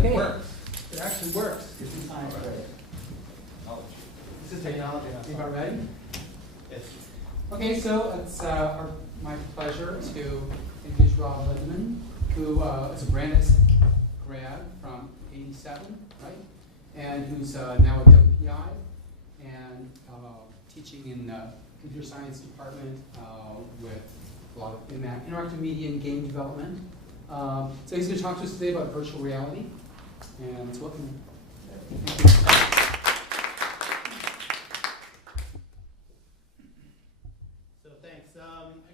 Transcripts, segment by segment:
Okay. It works. It actually works. This is science grade. This is technology. You about ready? Yes. Okay, so it's my pleasure to introduce Rob Lindeman, who is a Brandeis grad from '87, right? And who's now at WPI and teaching in the computer science department with a lot of interactive media and game development. So he's going to talk to us today about virtual reality. And let's welcome him. Thank you. So thanks.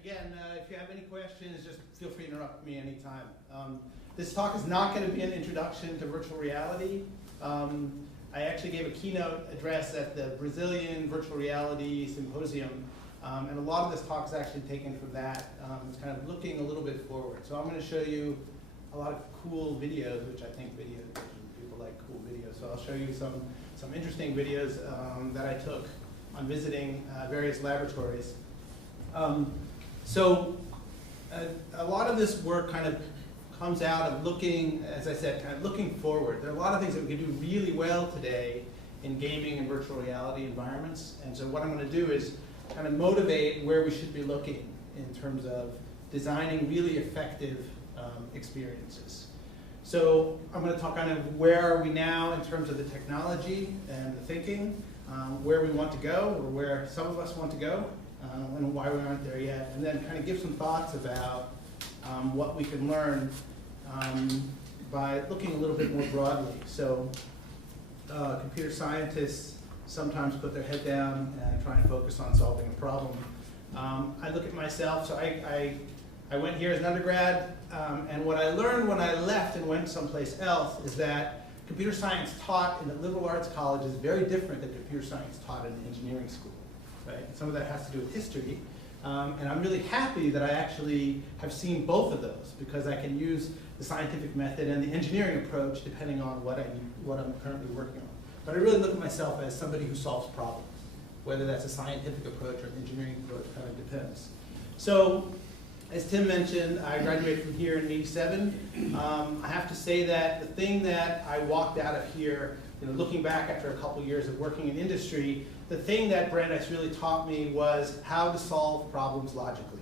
Again, if you have any questions, just feel free to interrupt me anytime. This talk is not going to be an introduction to virtual reality. I actually gave a keynote address at the Brazilian Virtual Reality Symposium, and a lot of this talk is actually taken from that. It's kind of looking a little bit forward. So I'm going to show you a lot of cool videos, which I think people like cool videos. So I'll show you some interesting videos that I took on visiting various laboratories. So a lot of this work kind of comes out of looking, as I said, kind of looking forward. There are a lot of things that we can do really well today in gaming and virtual reality environments. And so what I'm going to do is kind of motivate where we should be looking in terms of designing really effective experiences. So I'm going to talk kind of where are we now in terms of the technology and the thinking, where we want to go, or where some of us want to go, and why we aren't there yet, and then kind of give some thoughts about what we can learn by looking a little bit more broadly. So computer scientists sometimes put their head down and try and focus on solving a problem. I look at myself, so I went here as an undergrad, and what I learned when I left and went someplace else is that computer science taught in a liberal arts college is very different than computer science taught in an engineering school. Right? Some of that has to do with history. And I'm really happy that I actually have seen both of those because I can use the scientific method and the engineering approach depending on what I'm currently working on. But I really look at myself as somebody who solves problems. Whether that's a scientific approach or an engineering approach kind of depends. So, as Tim mentioned, I graduated from here in '87. I have to say that the thing that I walked out of here, looking back after a couple years of working in industry, the thing that Brandeis really taught me was how to solve problems logically.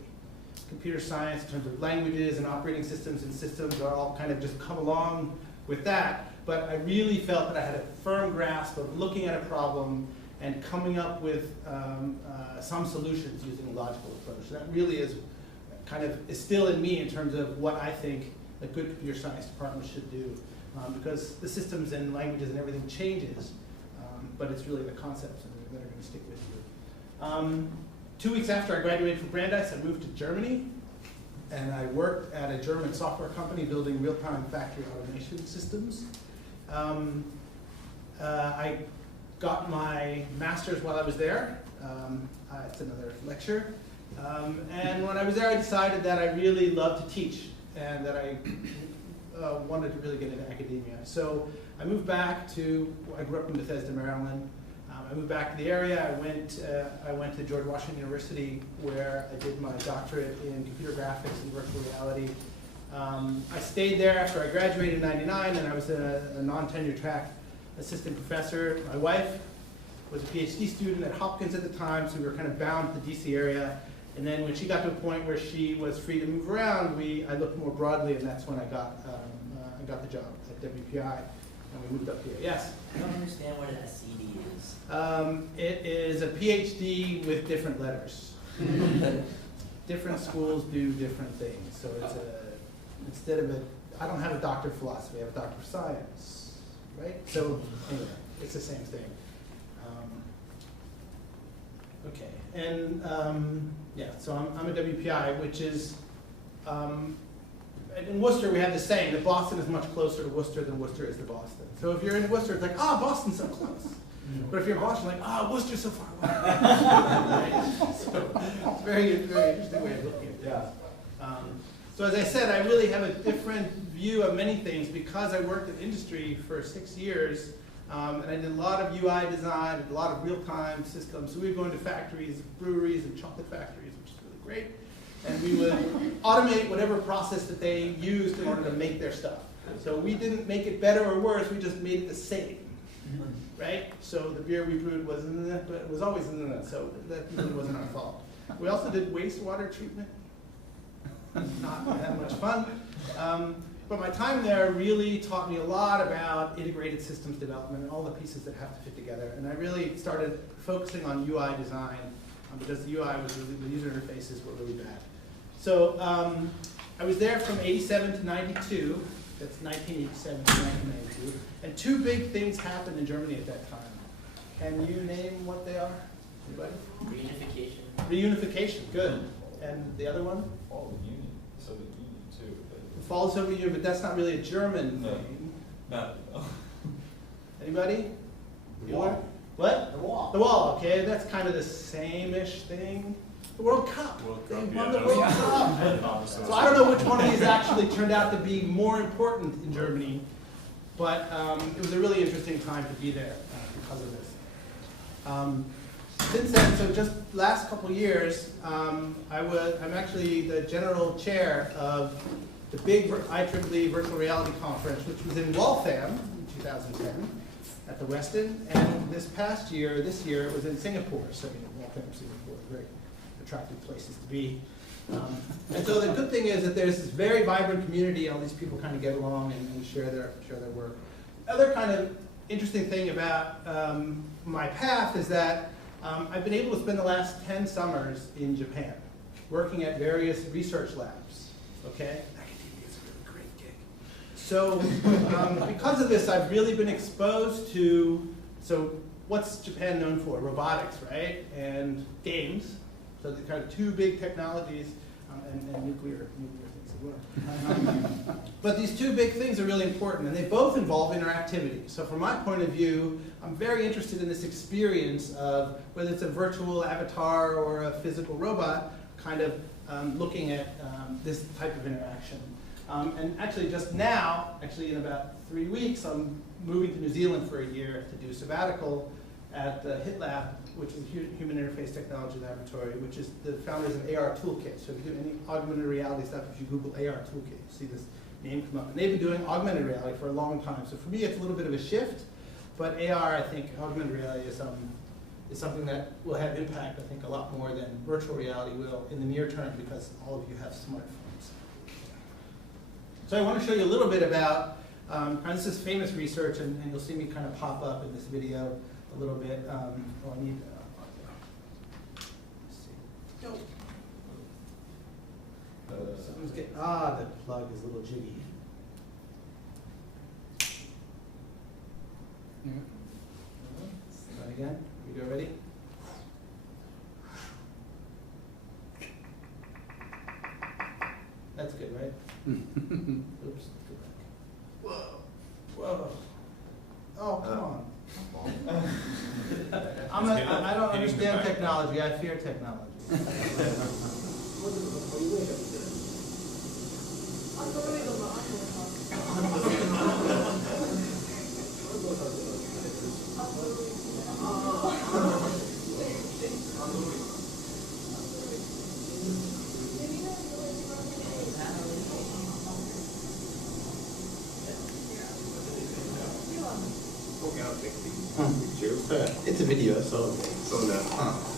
Computer science, in terms of languages and operating systems and systems, are all kind of just come along with that. But I really felt that I had a firm grasp of looking at a problem and coming up with some solutions using a logical approach. That really is still in me in terms of what I think a good computer science department should do. Because the systems and languages and everything changes, but it's really the concepts that are going to stick with you. 2 weeks after I graduated from Brandeis, I moved to Germany, and I worked at a German software company building real-time factory automation systems. I got my master's while I was there. It's another lecture. And when I was there, I decided that I really loved to teach, and that I wanted to really get into academia. So I moved back I grew up in Bethesda, Maryland. I moved back to the area. I went to George Washington University, where I did my doctorate in computer graphics and virtual reality. I stayed there after I graduated in '99, and I was a non-tenure track assistant professor. My wife was a PhD student at Hopkins at the time, so we were kind of bound to the DC area. And then when she got to a point where she was free to move around, I looked more broadly, and that's when I got the job at WPI, and we moved up here. Yes? I don't understand what a CD is. It is a PhD with different letters. Different schools do different things. So I don't have a doctor of philosophy, I have a doctor of science, right? So anyway, it's the same thing. Okay, and yeah, so I'm at WPI, which is, in Worcester we have this saying that Boston is much closer to Worcester than Worcester is to Boston. So if you're in Worcester, it's like, Boston's so close. But if you're in Boston, like, Worcester's so far away. Right? So it's a very interesting way of looking at it. Yeah. So as I said, I really have a different view of many things because I worked in industry for 6 years. And I did a lot of UI design, a lot of real-time systems. So we would go into factories, breweries, and chocolate factories, which is really great. And we would automate whatever process that they used in order to make their stuff. So we didn't make it better or worse, we just made it the same. Right? So the beer we brewed was but it was always so that really wasn't our fault. We also did wastewater treatment. Not that much fun. But my time there really taught me a lot about integrated systems development and all the pieces that have to fit together. And I really started focusing on UI design because the UI was really, the user interfaces were really bad. So I was there from 87 to 92. That's 1987 to 1992. And two big things happened in Germany at that time. Can you name what they are? Anybody? Reunification. Reunification, good. And the other one? Fall of the Union, Soviet Union too. The fall of the Soviet Union, but that's not really a German No. name. No. Anybody? The wall. What? The wall. The wall, okay, that's kind of the same-ish thing. The World Cup. World They Cup, won yeah, the World that Cup. was- So I don't know which one of these actually turned out to be more important in Germany, but it was a really interesting time to be there because of this. Since then, so just last couple years, I'm actually the general chair of the big IEEE Virtual Reality Conference, which was in Waltham in 2010 at the Westin, and this year, it was in Singapore, so Waltham, Singapore, very attractive places to be. And so the good thing is that there's this very vibrant community, all these people kind of get along and share their work. Other kind of interesting thing about my path is that I've been able to spend the last 10 summers in Japan, working at various research labs, okay? Academia is a really great gig. So because of this, I've really been exposed to, so what's Japan known for? Robotics, right? And games. So the kind of two big technologies, and nuclear things as well. But these two big things are really important, and they both involve interactivity. So from my point of view, I'm very interested in this experience of whether it's a virtual avatar or a physical robot, kind of looking at this type of interaction. And actually just now, actually in about 3 weeks, I'm moving to New Zealand for a year to do sabbatical at the HIT Lab, which is a Human Interface Technology Laboratory, which is the founders of AR Toolkit. So if you do any augmented reality stuff, if you Google AR Toolkit, you see this name come up. And they've been doing augmented reality for a long time. So for me, it's a little bit of a shift. But AR, I think, augmented reality is something that will have impact, I think, a lot more than virtual reality will in the near term because all of you have smartphones. So I want to show you a little bit about, this is famous research, and you'll see me kind of pop up in this video a little bit. I need, let's see. Someone's getting, the plug is a little jiggy. Try again. You go ready? That's good, right? Oops, go back. Whoa, whoa. Oh, come on. I don't understand technology, I fear technology. It's a video, so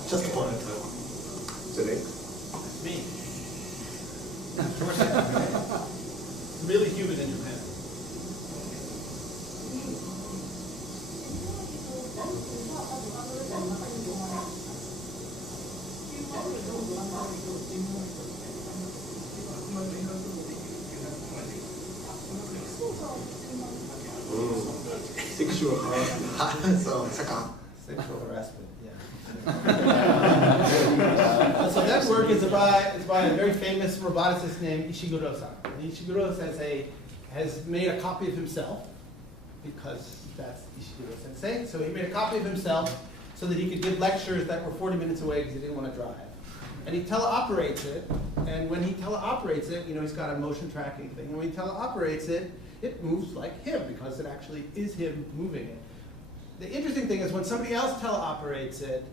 just one. Today. It's me. Really human in Japan. Sexual harassment. So, Sexual harassment, yeah. So that work is by a very famous roboticist named Ishiguro-san. Ishiguro has made a copy of himself, because that's Ishiguro Sensei. So he made a copy of himself so that he could give lectures that were 40 minutes away because he didn't want to drive. And he teleoperates it, and when he teleoperates it, he's got a motion tracking thing. And when he teleoperates it, it moves like him because it actually is him moving it. The interesting thing is when somebody else teleoperates it,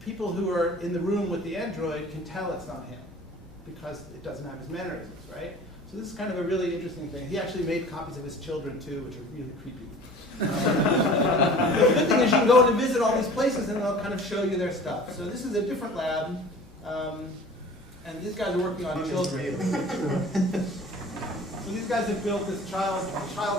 people who are in the room with the android can tell it's not him because it doesn't have his mannerisms, right? So this is kind of a really interesting thing. He actually made copies of his children too, which are really creepy. The good thing is you can go in and visit all these places and they'll kind of show you their stuff. So this is a different lab, and these guys are working on children. So these guys have built this child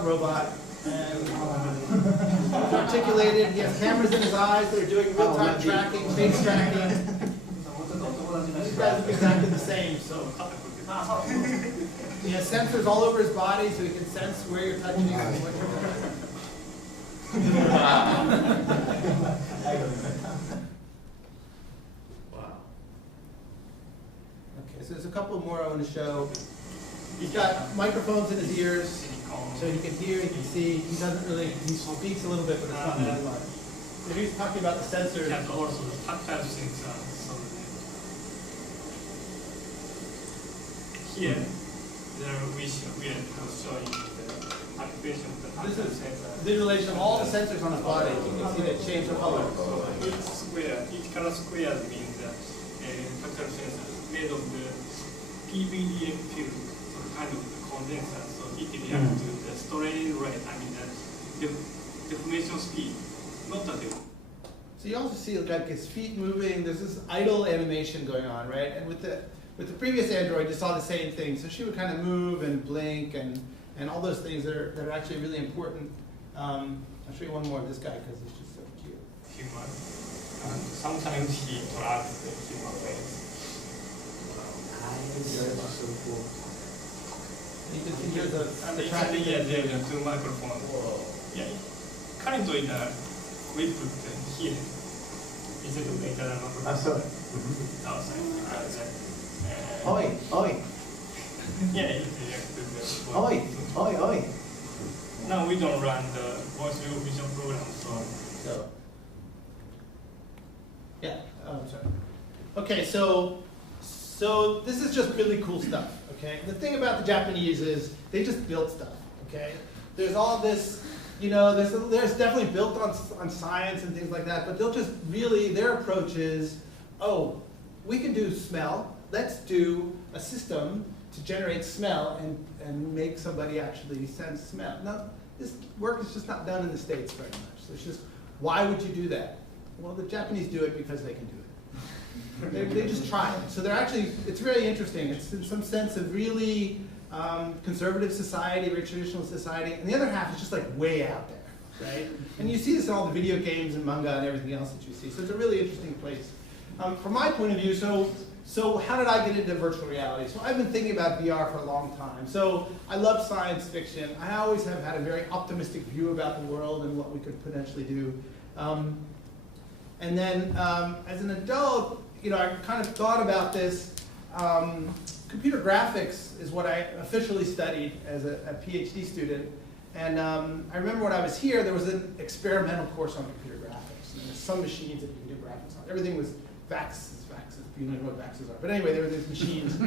robot, and he's articulated. He has cameras in his eyes that are doing real-time tracking, face tracking. These guys look exactly the same. So he has sensors all over his body, so he can sense where you're touching and what you're touching. Wow. Okay, so there's a couple more I want to show. He's got microphones in his ears, so he can hear, he can see. He doesn't really, he speaks a little bit, but it's not very much. So he's talking about the sensors. And also the tactile sensor. Here, there we are showing the activation of the This tactile is sensor. visualization of all the sensors on his body. You can see they change the color. So each color square means tactile sensor made of the PVDM film, so kind of the condenser. So it reacts to the strain rate, the deformation speed, not the deformation. So you also see like his feet moving. There's this idle animation going on, right? And with the previous Android, you saw the same thing. So she would kind of move and blink and all those things that are actually really important. I'll show you one more of this guy because he's just so cute. Human. And sometimes he interacts with human face. You can see here's on the track. There are two microphones. Yeah. Currently, the we put here instead of the internal microphone outside. Oi, oi, Yeah, it reacts to the voice. oi, oi, oi. Now we don't run the voice recognition program, So, yeah. Oh, I'm sorry. Okay, so this is just really cool stuff. Okay, the thing about the Japanese is they just build stuff. Okay, there's all this, you know, there's definitely built on science and things like that, but they'll just really, their approach is, oh, we can do smell. Let's do a system to generate smell and make somebody actually sense smell. Now, this work is just not done in the States very much. So it's just, why would you do that? Well, the Japanese do it because they can do it. They just try it. So they're actually, it's very interesting. It's in some sense a really conservative society, very traditional society. And the other half is just like way out there, right? And you see this in all the video games and manga and everything else that you see. So it's a really interesting place. From my point of view, so how did I get into virtual reality? So I've been thinking about VR for a long time. So I love science fiction. I always have had a very optimistic view about the world and what we could potentially do. And then as an adult, you know, I kind of thought about this. Computer graphics is what I officially studied as a PhD student. And I remember when I was here, there was an experimental course on computer graphics. And there's some machines that you can do graphics on. Everything was VAXs. You know what VAXs are. But anyway, there were these machines.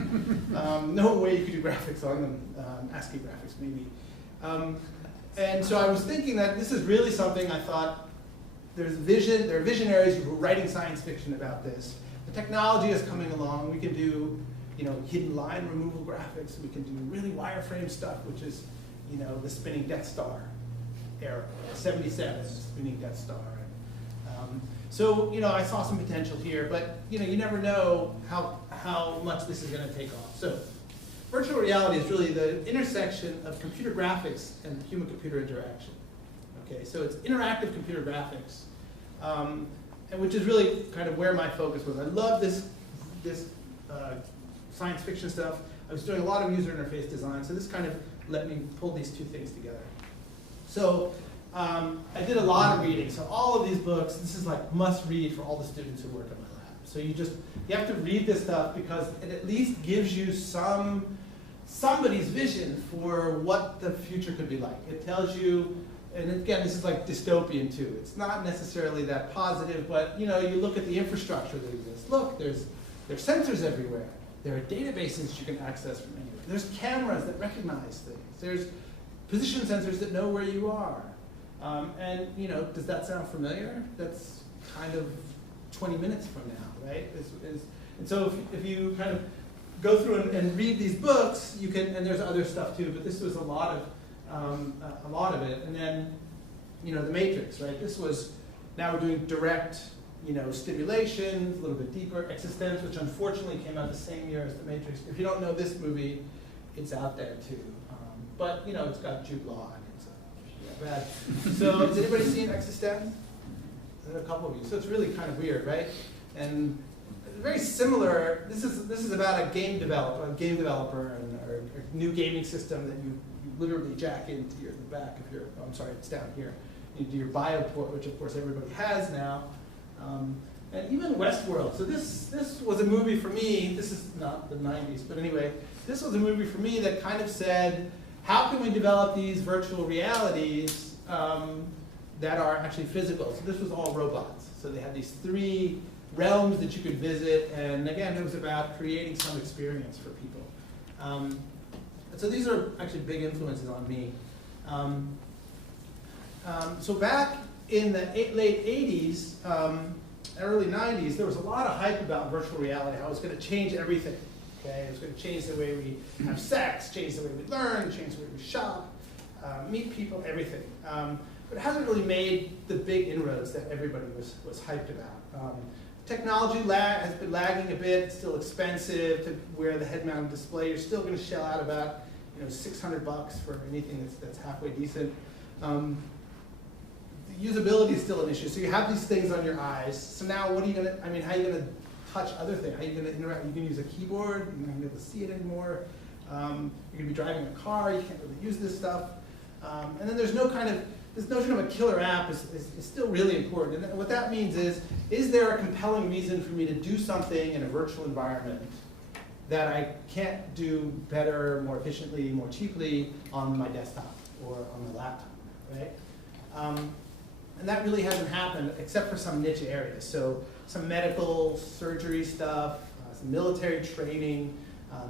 No way you could do graphics on them. ASCII graphics, maybe. And so I was thinking that this is really something I thought, there are visionaries who were writing science fiction about this. The technology is coming along. We can do, you know, hidden line removal graphics. We can do really wireframe stuff, which is, you know, the spinning Death Star era, 77, spinning Death Star. So, you know, I saw some potential here, but, you know, you never know how much this is going to take off. So, virtual reality is really the intersection of computer graphics and human-computer interaction. Okay, so it's interactive computer graphics, and which is really kind of where my focus was. I love this science fiction stuff. I was doing a lot of user interface design, so this kind of let me pull these two things together. So I did a lot of reading. So all of these books, this is like must read for all the students who work in my lab. So you have to read this stuff because it at least gives you somebody's vision for what the future could be like. It tells you, and again, this is like dystopian too. It's not necessarily that positive, but you know, you look at the infrastructure that exists. Look, there's sensors everywhere. There are databases you can access from anywhere. There's cameras that recognize things. There's position sensors that know where you are. And you know, does that sound familiar? That's kind of 20 minutes from now, right? And so if you kind of go through and read these books, you can, and there's other stuff too, but this was a lot of it. And then, you know, the Matrix, right? This was, now we're doing direct, you know, stimulation, a little bit deeper. Existence, which unfortunately came out the same year as the Matrix. If you don't know this movie, it's out there too. But, you know, it's got Jude Law in it, so yeah, bad. So has anybody seen Existence? A couple of you. So it's really kind of weird, right? And very similar. This is about a game developer, or a new gaming system that you literally jack into the back of your. Oh, I'm sorry, it's down here. You do your bio port, which of course everybody has now, and even Westworld. So this was a movie for me. This is not the '90s, but anyway, this was a movie for me that kind of said, how can we develop these virtual realities that are actually physical? So this was all robots. So they had these 3 realms that you could visit, and again, it was about creating some experience for people. So these are actually big influences on me. So back in the late 80s, early 90s, there was a lot of hype about virtual reality, how it was going to change everything. Okay? It was going to change the way we have sex, change the way we learn, change the way we shop, meet people, everything. But it hasn't really made the big inroads that everybody was hyped about. Technology has been lagging a bit. It's still expensive to wear the head-mounted display. You're still going to shell out about, you know, $600 for anything that's halfway decent. The usability is still an issue. So you have these things on your eyes. So now what are you going to, I mean, how are you going to touch other things? How are you going to interact? You can use a keyboard. You're not going to be able to see it anymore. You're going to be driving a car. You can't really use this stuff. And then there's no kind of, this notion of a killer app is still really important. And what that means is there a compelling reason for me to do something in a virtual environment that I can't do better, more efficiently, more cheaply on my desktop or on my laptop, right? And that really hasn't happened except for some niche areas. So some medical surgery stuff, some military training.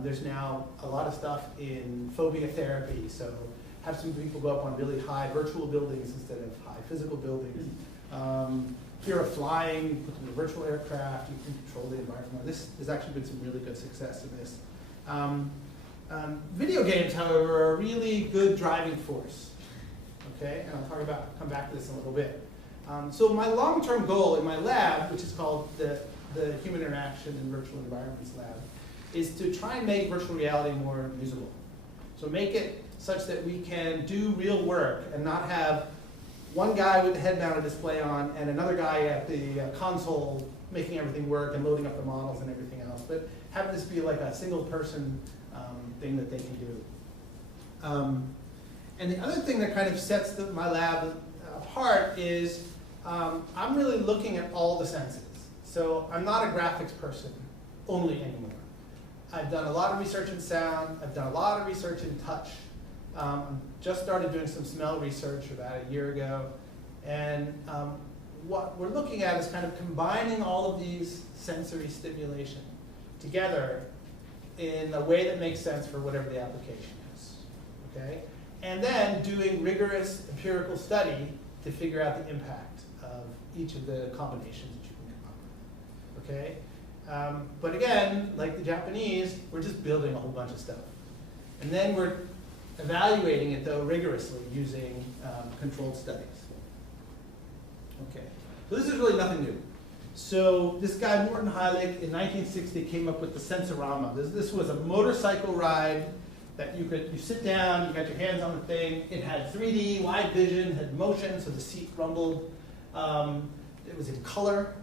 There's now a lot of stuff in phobia therapy. So have some people go up on really high virtual buildings instead of high physical buildings. Fear of flying, put them in a virtual aircraft, you can control the environment. There's actually been some really good success in this. Video games, however, are a really good driving force. Okay, and I'll come back to this in a little bit. So my long-term goal in my lab, which is called the Human Interaction in Virtual Environments Lab, is to try and make virtual reality more usable. So make it such that we can do real work and not have one guy with the head-mounted display on and another guy at the console making everything work and loading up the models and everything else, but have this be like a single-person thing that they can do. And the other thing that kind of sets my lab apart is I'm really looking at all the senses. So I'm not a graphics person only anymore. I've done a lot of research in sound. I've done a lot of research in touch. Just started doing some smell research about a year ago. And what we're looking at is kind of combining all of these sensory stimulation together in a way that makes sense for whatever the application is. Okay? And then doing rigorous empirical study to figure out the impact of each of the combinations that you can come up with. Okay? But again, like the Japanese, we're just building a whole bunch of stuff. And then we're evaluating it, though, rigorously using controlled studies. Okay, so this is really nothing new. So this guy, Morton Heilig, in 1960 came up with the Sensorama. This was a motorcycle ride that you sit down, you got your hands on the thing. It had 3D, wide vision, had motion, so the seat rumbled. It was in color.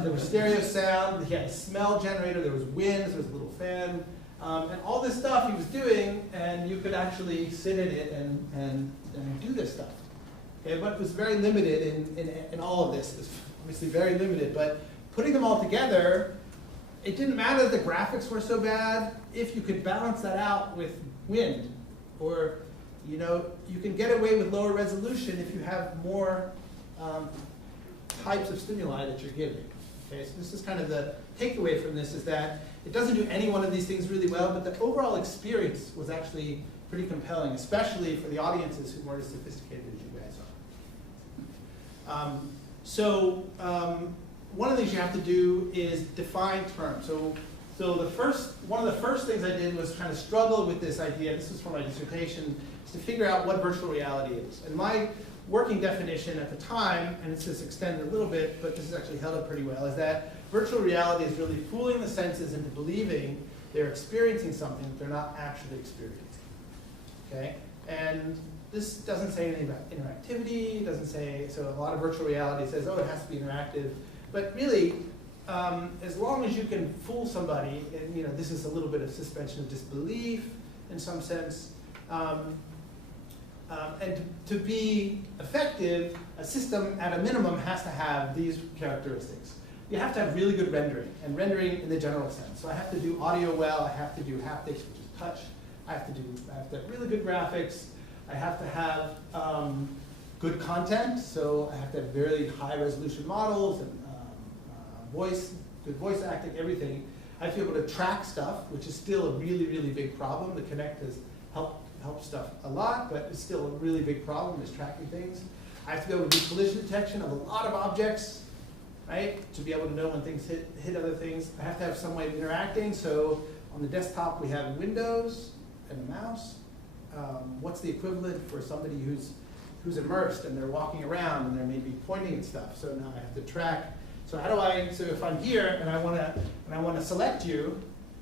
There was stereo sound. He had a smell generator. There was wind. There was a little fan. And all this stuff he was doing, and you could actually sit in it and do this stuff. Okay, but it was very limited in all of this. It was obviously very limited. But putting them all together, it didn't matter that the graphics were so bad if you could balance that out with wind. Or, you know, you can get away with lower resolution if you have more types of stimuli that you're giving. Okay, so this is kind of the takeaway from this, is that it doesn't do any one of these things really well, but the overall experience was actually pretty compelling, especially for the audiences who weren't as sophisticated as you guys are. One of the things you have to do is define terms. So So one of the first things I did was kind of struggle with this idea. This was for my dissertation, is to figure out what virtual reality is. And my working definition at the time, and it's just extended a little bit, but this has actually held up pretty well, is that virtual reality is really fooling the senses into believing they're experiencing something that they're not actually experiencing. Okay? And this doesn't say anything about interactivity, it doesn't say, so a lot of virtual reality says, oh, it has to be interactive. But really, as long as you can fool somebody, and this is a little bit of suspension of disbelief in some sense, and to be effective, a system at a minimum has to have these characteristics. You have to have really good rendering, and rendering in the general sense. So I have to do audio well, I have to do haptics, which is touch, I have to have really good graphics, I have to have good content, so I have to have very high resolution models, and good voice acting, everything. I have to be able to track stuff, which is still a really, really big problem. The Kinect has helped stuff a lot, but it's still a really big problem, is tracking things. I have to be able to do collision detection of a lot of objects, right? To be able to know when things hit other things. I have to have some way of interacting, so on the desktop we have windows and a mouse. What's the equivalent for somebody who's immersed and they're walking around and they're maybe pointing at stuff? So now I have to track. So how do so if I'm here and I want to select you,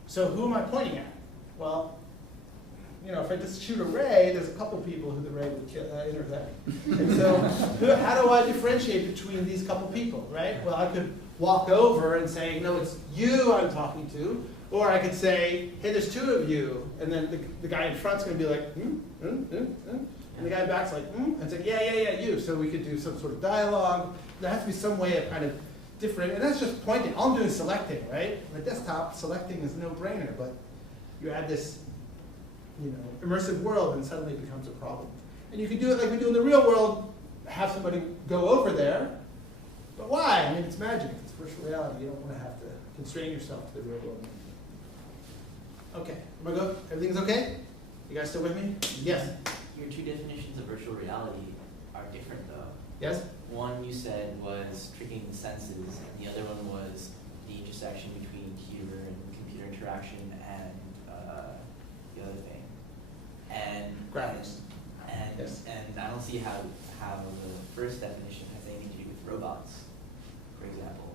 so who am I pointing at? Well, if I just shoot a ray, there's a couple people who the ray would intersect. And so how do I differentiate between these couple people, right? Well, I could walk over and say, no, it's you I'm talking to. Or I could say, hey, there's two of you. And then the guy in front's going to be like, And the guy in back's like, And say, yeah, you. So we could do some sort of dialogue. There has to be some way of kind of different, and that's just pointing. All I'm doing is selecting, right? On the desktop, selecting is no brainer, but you add this, immersive world, and suddenly it becomes a problem. And you can do it like we do in the real world, have somebody go over there, but why? I mean, it's magic, it's virtual reality. You don't want to have to constrain yourself to the real world. Okay, am I good? Everything's okay? You guys still with me? Yes. Your two definitions of virtual reality are different, though. Yes? One you said was tricking the senses, and the other one was the intersection between computer and computer interaction and the other thing. And Graphics. And Yes. and I don't see how the first definition has anything to do with robots, for example.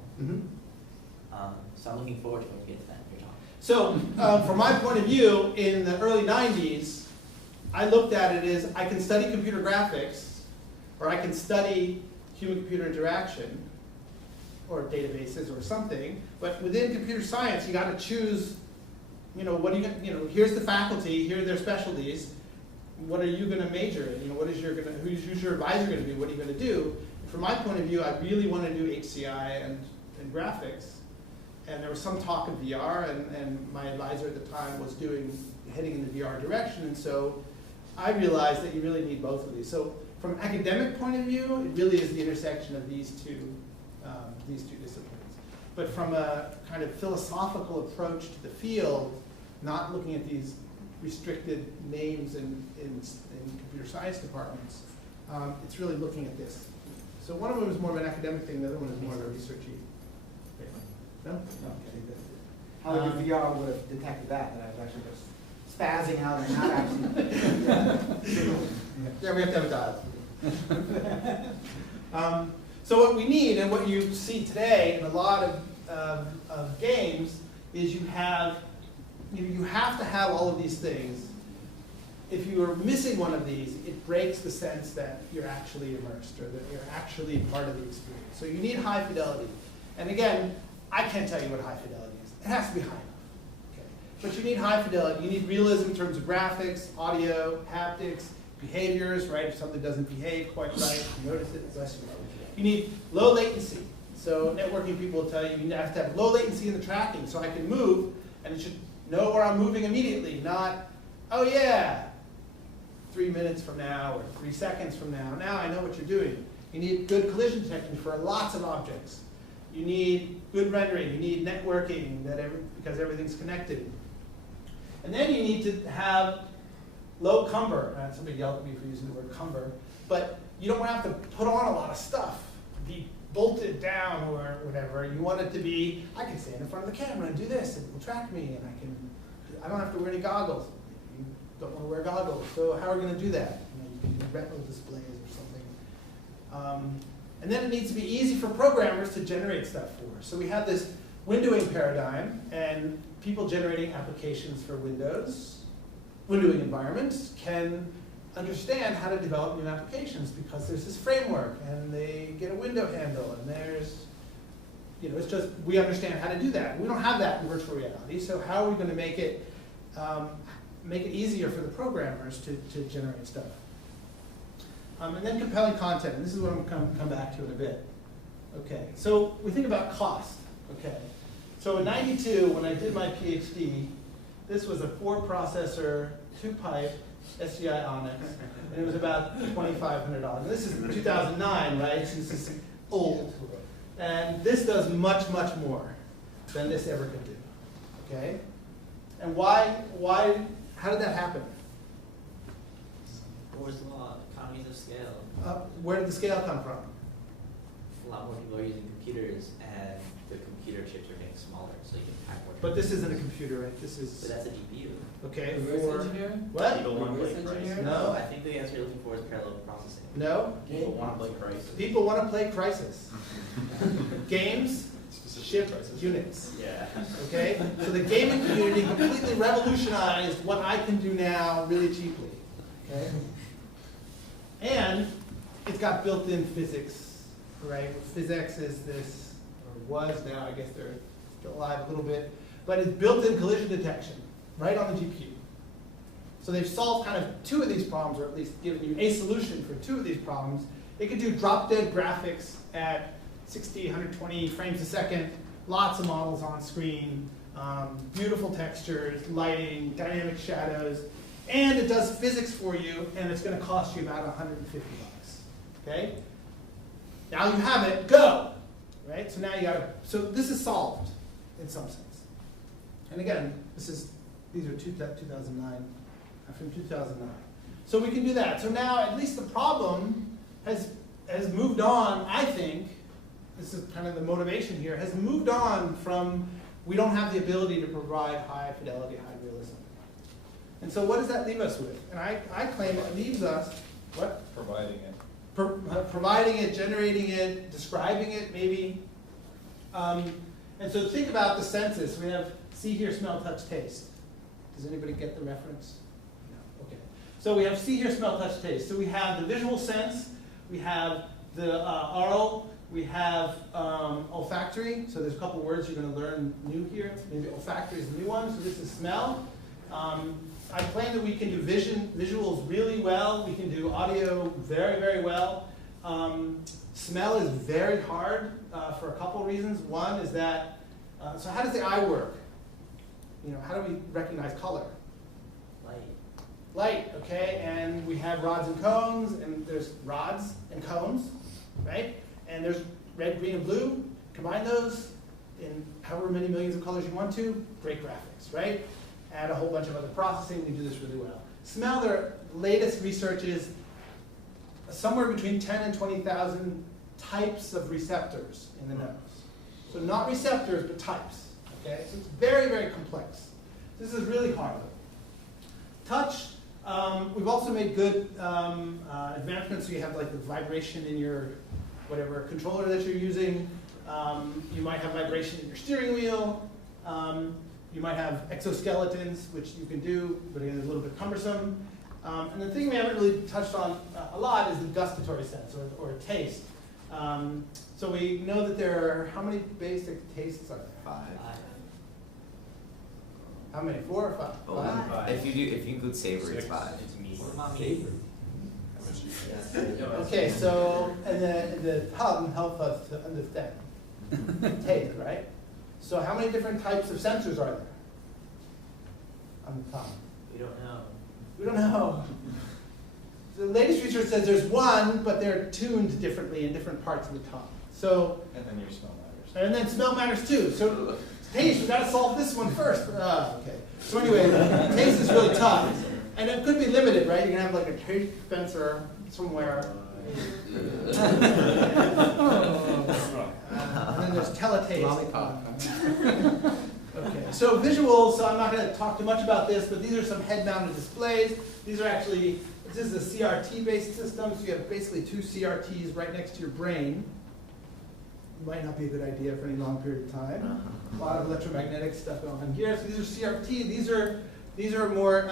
So I'm looking forward to when we get to that in your talk. So, from my point of view, in the early 90s, I looked at it as I can study computer graphics, or I can study human-computer interaction, or databases, or something. But within computer science, you got to choose. What are you? Here's the faculty. Here are their specialties. What are you going to major in? Who's your advisor going to be? What are you going to do? And from my point of view, I really want to do HCI and graphics. And there was some talk of VR, and my advisor at the time was heading in the VR direction. And so I realized that you really need both of these. So from an academic point of view, it really is the intersection of these two disciplines. But from a kind of philosophical approach to the field, not looking at these restricted names in computer science departments, it's really looking at this. So one of them is more of an academic thing, the other one is more of a researchy thing. No? No, okay. How the VR would have detected that I was actually just spazzing out and not actually. Yeah, we have to have a dialogue. So what we need, and what you see today in a lot of games, is you have to have all of these things. If you are missing one of these, it breaks the sense that you're actually immersed, or that you're actually part of the experience. So you need high fidelity. And again, I can't tell you what high fidelity is. It has to be high enough. Okay? But you need high fidelity. You need realism in terms of graphics, audio, haptics, behaviors, right? If something doesn't behave quite right, you notice it, less you know. You need low latency. So networking people will tell you you have to have low latency in the tracking, so I can move, and it should know where I'm moving immediately, not, oh yeah, 3 minutes from now, or 3 seconds from now. Now I know what you're doing. You need good collision detection for lots of objects. You need good rendering. You need networking because everything's connected. And then you need to have low cumber. Somebody yelled at me for using the word cumber. But you don't have to put on a lot of stuff. Be bolted down or whatever. You want it to be, I can stand in front of the camera and do this, and it will track me, and I don't have to wear any goggles. You don't want to wear goggles, so how are we going to do that? You can do retinal displays or something. And then it needs to be easy for programmers to generate stuff for. So we have this windowing paradigm, and people generating applications for Windows, windowing environments, can understand how to develop new applications because there's this framework, and they get a window handle, and there's, it's just, we understand how to do that. We don't have that in virtual reality, so how are we going to make it easier for the programmers to generate stuff? And then compelling content, and this is what I'm going to come back to in a bit. Okay, so we think about cost. Okay, so in '92, when I did my PhD, this was a 4-processor, 2-pipe SGI Onyx, and it was about $2,500. And this is 2009, right? So this is old. And this does much, much more than this ever could do. Okay? And how did that happen? Moore's law, economies of scale. Where did the scale come from? A lot more people are using computers, and the computer chips are getting smaller, so you can pack more. But this isn't a computer, right? This But is, that's a GPU. okay, Reverse for, engineering? what? People want to play Reverse Crisis. engineering? No. I think the answer you're looking for is parallel processing. No? People want to play Crisis. People want to play Crisis. Games Specific ship Crisis. units. Yeah. Okay? So the gaming community completely revolutionized what I can do now really cheaply. Okay? And it's got built-in physics, right? Physics is this, or was now, I guess they're still alive a little bit, but it's built-in collision detection right on the GPU. So they've solved kind of 2 of these problems, or at least given you a solution for 2 of these problems. They could do drop-dead graphics at 60, 120 frames a second, lots of models on screen, beautiful textures, lighting, dynamic shadows, and it does physics for you, and it's going to cost you about $150. Okay? Now you have it, go! Right? So now you got to, so this is solved in some sense. And again, these are 2009, from 2009. So we can do that. So now at least the problem has moved on, I think, this is kind of the motivation here, has moved on from we don't have the ability to provide high fidelity, high realism. And so what does that leave us with? And I claim it leaves us, what? Providing it. Providing it, generating it, describing it, maybe. And so think about the senses. We have see, hear, smell, touch, taste. Does anybody get the reference? No. Okay. So we have see, hear, smell, touch, taste. So we have the visual sense. We have the oral. We have olfactory. So there's a couple words you're going to learn new here. Maybe olfactory is the new one. So this is smell. I claim that we can do visuals really well. We can do audio very, very well. Smell is very hard for a couple reasons. One is that, so how does the eye work? How do we recognize color? Light, okay, and we have rods and cones, and there's rods and cones, right? And there's red, green, and blue. Combine those in however many millions of colors you want to, great graphics, right? Add a whole bunch of other processing, we do this really well. Smell, their latest research is somewhere between 10 and 20,000 types of receptors in the nose. So not receptors, but types, okay? So it's very, very complex. This is really hard. Touch, we've also made good advancements. So you have like the vibration in your whatever controller that you're using. You might have vibration in your steering wheel. You might have exoskeletons, which you can do, but again, it's a little bit cumbersome. And the thing we haven't really touched on a lot is the gustatory sense, or taste. So we know that there are, how many basic tastes are there? 5. How many? 4 or 5? 5. If you include savory, it's 5. It's me. Savory. Okay, so, and the tongue helps us to understand. Taste, right? So how many different types of sensors are there on the tongue? We don't know. We don't know. The latest research says there's one, but they're tuned differently in different parts of the tongue. So, And then your smell matters. and then smell matters too. So taste, we've got to solve this one first. Okay. So anyway, taste is really tough. And it could be limited, right? You can have like a taste sensor somewhere And then there's teletaste. Lollipop. Okay, so visuals, so I'm not going to talk too much about this, but these are some head-mounted displays. These are actually, this is a CRT-based system, so you have basically 2 CRTs right next to your brain. Might not be a good idea for any long period of time. A lot of electromagnetic stuff going on here. So these are CRT. These are more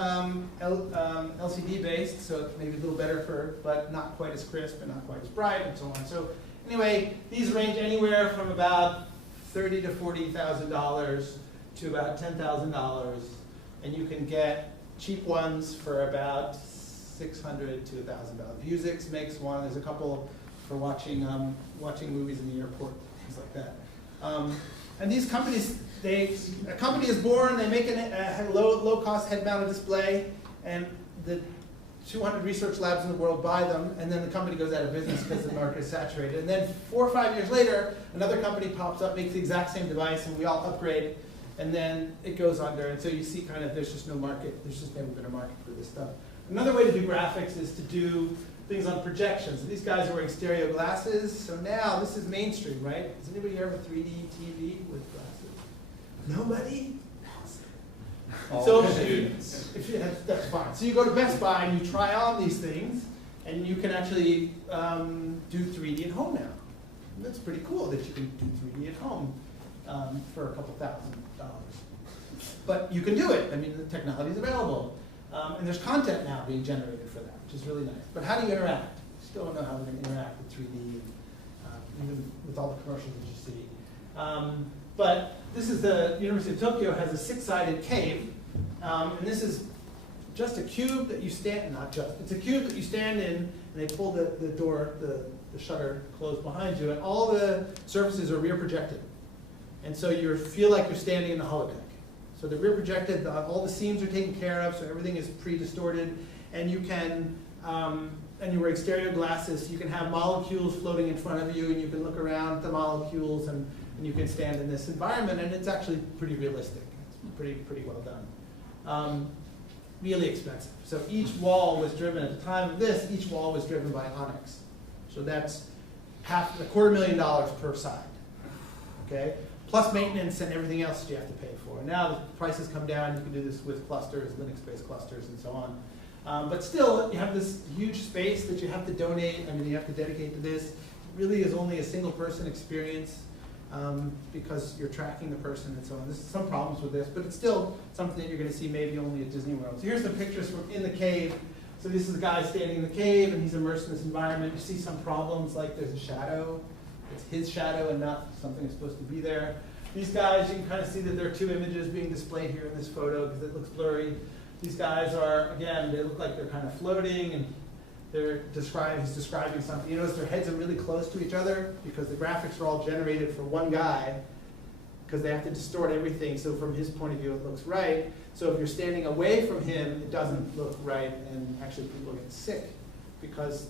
LCD-based, so it's maybe a little better but not quite as crisp and not quite as bright, and so on. So anyway, these range anywhere from about $30,000 to $40,000 to about $10,000, and you can get cheap ones for about $600 to $1,000. Vuzix makes one. There's a couple for watching movies in the airport, things like that. And these companies, a company is born, they make a low-cost head-mounted display, and the 200 research labs in the world buy them, and then the company goes out of business because the market is saturated. And then 4 or 5 years later, another company pops up, makes the exact same device, and we all upgrade, and then it goes under. And so you see kind of there's just no market, there's just never been a market for this stuff. Another way to do graphics is to do things on projections. So these guys are wearing stereo glasses, so now this is mainstream, right? Does anybody here have a 3D TV with glasses? Nobody? So that's fine. So you go to Best Buy and you try on these things, and you can actually do 3D at home now. And that's pretty cool that you can do 3D at home for a couple $1,000. But you can do it. I mean, the technology is available. And there's content now being generated for that, which is really nice. But how do you interact? Still don't know how we're going to interact with 3D, and, even with all the commercials that you see. But this is the University of Tokyo has a 6-sided cave. And this is just a cube that you stand, not just, it's a cube that you stand in, and they pull the door, the shutter closed behind you, and all the surfaces are rear projected. And so you feel like you're standing in the holodeck. So the rear projected, all the seams are taken care of, so everything is pre-distorted, and you can, and you're wearing stereo glasses, so you can have molecules floating in front of you, and you can look around at the molecules, and you can stand in this environment, and it's actually pretty realistic. It's pretty well done. Really expensive. So each wall was driven, at the time of this, each wall was driven by Onyx. So that's $250,000 per side, okay? Plus maintenance and everything else that you have to pay for. And now the prices come down, you can do this with clusters, Linux-based clusters, and so on. But still, you have this huge space that you have to donate, I mean, you have to dedicate to this. It really is only a single person experience because you're tracking the person and so on. There's some problems with this, but it's still something that you're going to see maybe only at Disney World. So here's some pictures from in the cave. So this is a guy standing in the cave, and he's immersed in this environment. You see some problems, like there's a shadow. It's his shadow and not something that's supposed to be there. These guys, you can kind of see that there are 2 images being displayed here in this photo because it looks blurry. These guys are, again, they look like they're kind of floating, and he's describing something. You notice their heads are really close to each other because the graphics are all generated for one guy because they have to distort everything, so from his point of view it looks right. So if you're standing away from him, it doesn't look right, and actually people get sick because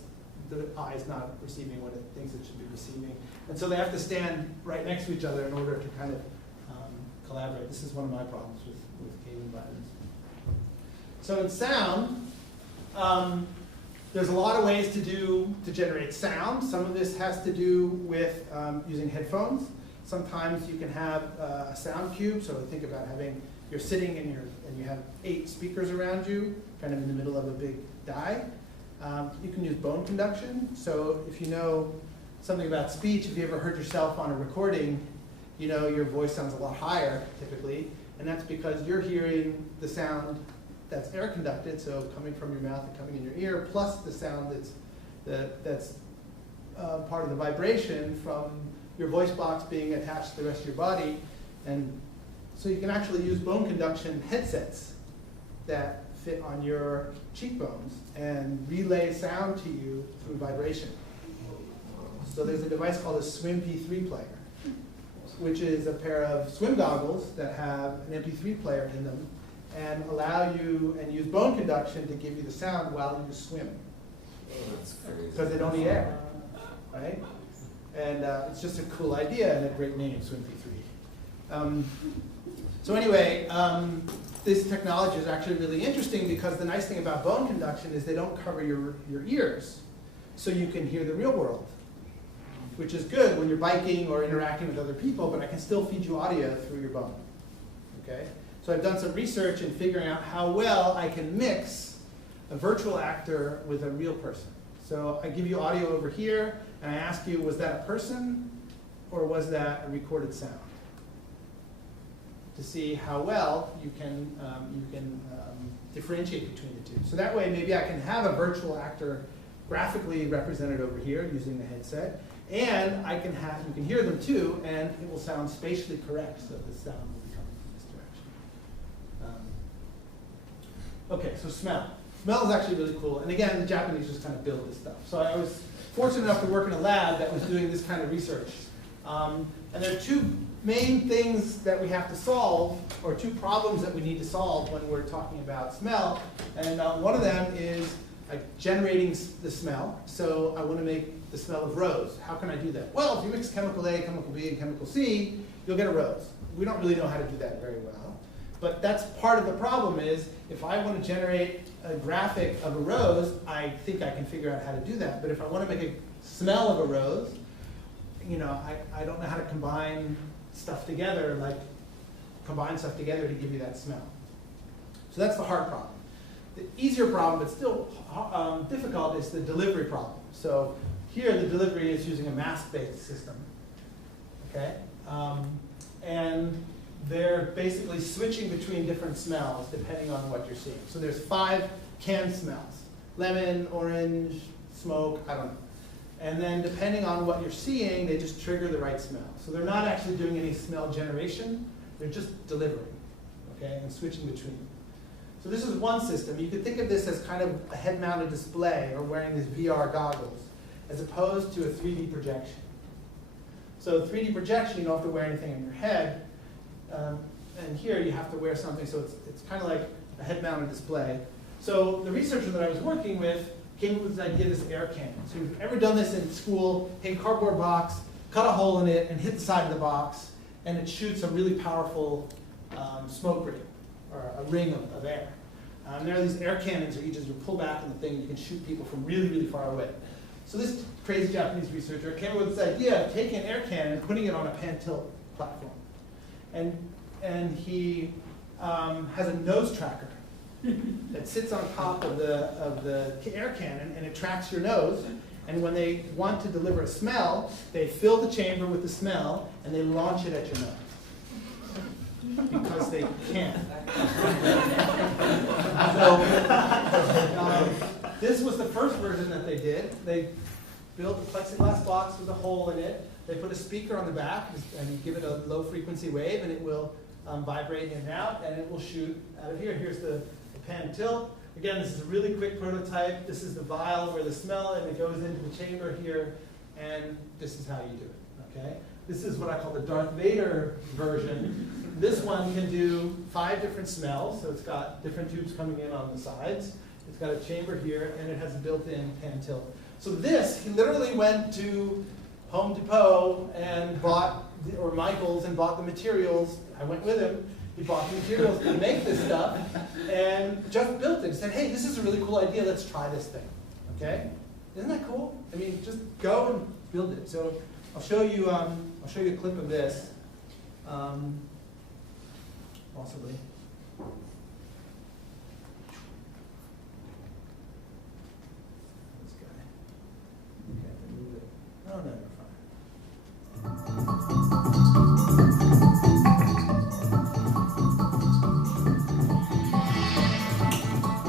the eye is not receiving what it thinks it should be receiving. And so they have to stand right next to each other in order to kind of collaborate. This is one of my problems with cave environments. So in sound, there's a lot of ways to generate sound. Some of this has to do with using headphones. Sometimes you can have a sound cube. So think about you're sitting and you have 8 speakers around you, kind of in the middle of a big die. You can use bone conduction. So if you know something about speech, if you ever heard yourself on a recording, you know your voice sounds a lot higher typically, and that's because you're hearing the sound that's air conducted, so coming from your mouth and coming in your ear, plus the sound that's part of the vibration from your voice box being attached to the rest of your body. And so you can actually use bone conduction headsets that fit on your cheekbones and relay sound to you through vibration. So there's a device called a Swim P3 player, which is a pair of swim goggles that have an MP3 player in them and allow you and use bone conduction to give you the sound while you swim. Because they don't need air, right? And it's just a cool idea and a great name, Swim P3. So anyway, this technology is actually really interesting because the nice thing about bone conduction is they don't cover your ears. so you can hear the real world, which is good when you're biking or interacting with other people, but I can still feed you audio through your bone. Okay? So I've done some research in figuring out how well I can mix a virtual actor with a real person. So I give you audio over here, and I ask you, was that a person or was that a recorded sound? To see how well you can differentiate between the two. So that way, maybe I can have a virtual actor graphically represented over here using the headset, and I can have, you can hear them too, and it will sound spatially correct, so the sound will be coming from this direction. Okay, so smell. Smell is actually really cool, and again, the Japanese just kind of build this stuff. So I was fortunate enough to work in a lab that was doing this kind of research. And there are two main things that we have to solve, or two problems that we need to solve when we're talking about smell. And one of them is generating the smell. So I want to make the smell of rose. How can I do that? Well, if you mix chemical A, chemical B, and chemical C, you'll get a rose. We don't really know how to do that very well. But that's part of the problem is, if I want to generate a graphic of a rose, I think I can figure out how to do that. But if I want to make a smell of a rose, you know, I don't know how to combine stuff together, to give you that smell. So that's the hard problem. The easier problem, but still difficult, is the delivery problem. So here the delivery is using a mask-based system, okay? And they're basically switching between different smells depending on what you're seeing. So there's 5 canned smells: lemon, orange, smoke, I don't know. And then depending on what you're seeing, they just trigger the right smell. So they're not actually doing any smell generation, they're just delivering, okay, and switching between. So this is one system. You could think of this as kind of a head-mounted display or wearing these VR goggles, as opposed to a 3D projection. So 3D projection, you don't have to wear anything on your head. And here you have to wear something, so it's kind of like a head-mounted display. So the researcher that I was working with came up with this idea, this air cannon. So if you've ever done this in school, take a cardboard box, cut a hole in it, and hit the side of the box, and it shoots a really powerful smoke ring, or a ring of air. There are these air cannons that you pull back on the thing, and you can shoot people from really, really far away. So this crazy Japanese researcher came up with this idea of taking an air cannon and putting it on a pan-tilt platform. And he has a nose tracker that sits on top of the air cannon, and it tracks your nose. And when they want to deliver a smell, they fill the chamber with the smell, and they launch it at your nose. Because they can. So this was the first version that they did. They built a plexiglass box with a hole in it. They put a speaker on the back, and you give it a low frequency wave, and it will vibrate in and out, and it will shoot out of here. Here's the pan tilt. Again, this is a really quick prototype. This is the vial where the smell, and it goes into the chamber here, and this is how you do it, okay? This is what I call the Darth Vader version. This one can do 5 different smells, so it's got different tubes coming in on the sides. It's got a chamber here, and it has a built-in pan tilt. So this, he literally went to Home Depot and bought, or Michael's, and bought the materials. I went with him. He bought the materials to make this stuff, and just built it. He said, hey, this is a really cool idea. Let's try this thing. Okay? Isn't that cool? I mean, just go and build it. So I'll show you a clip of this, possibly. This guy. Okay, move it. Oh, no, you're fine.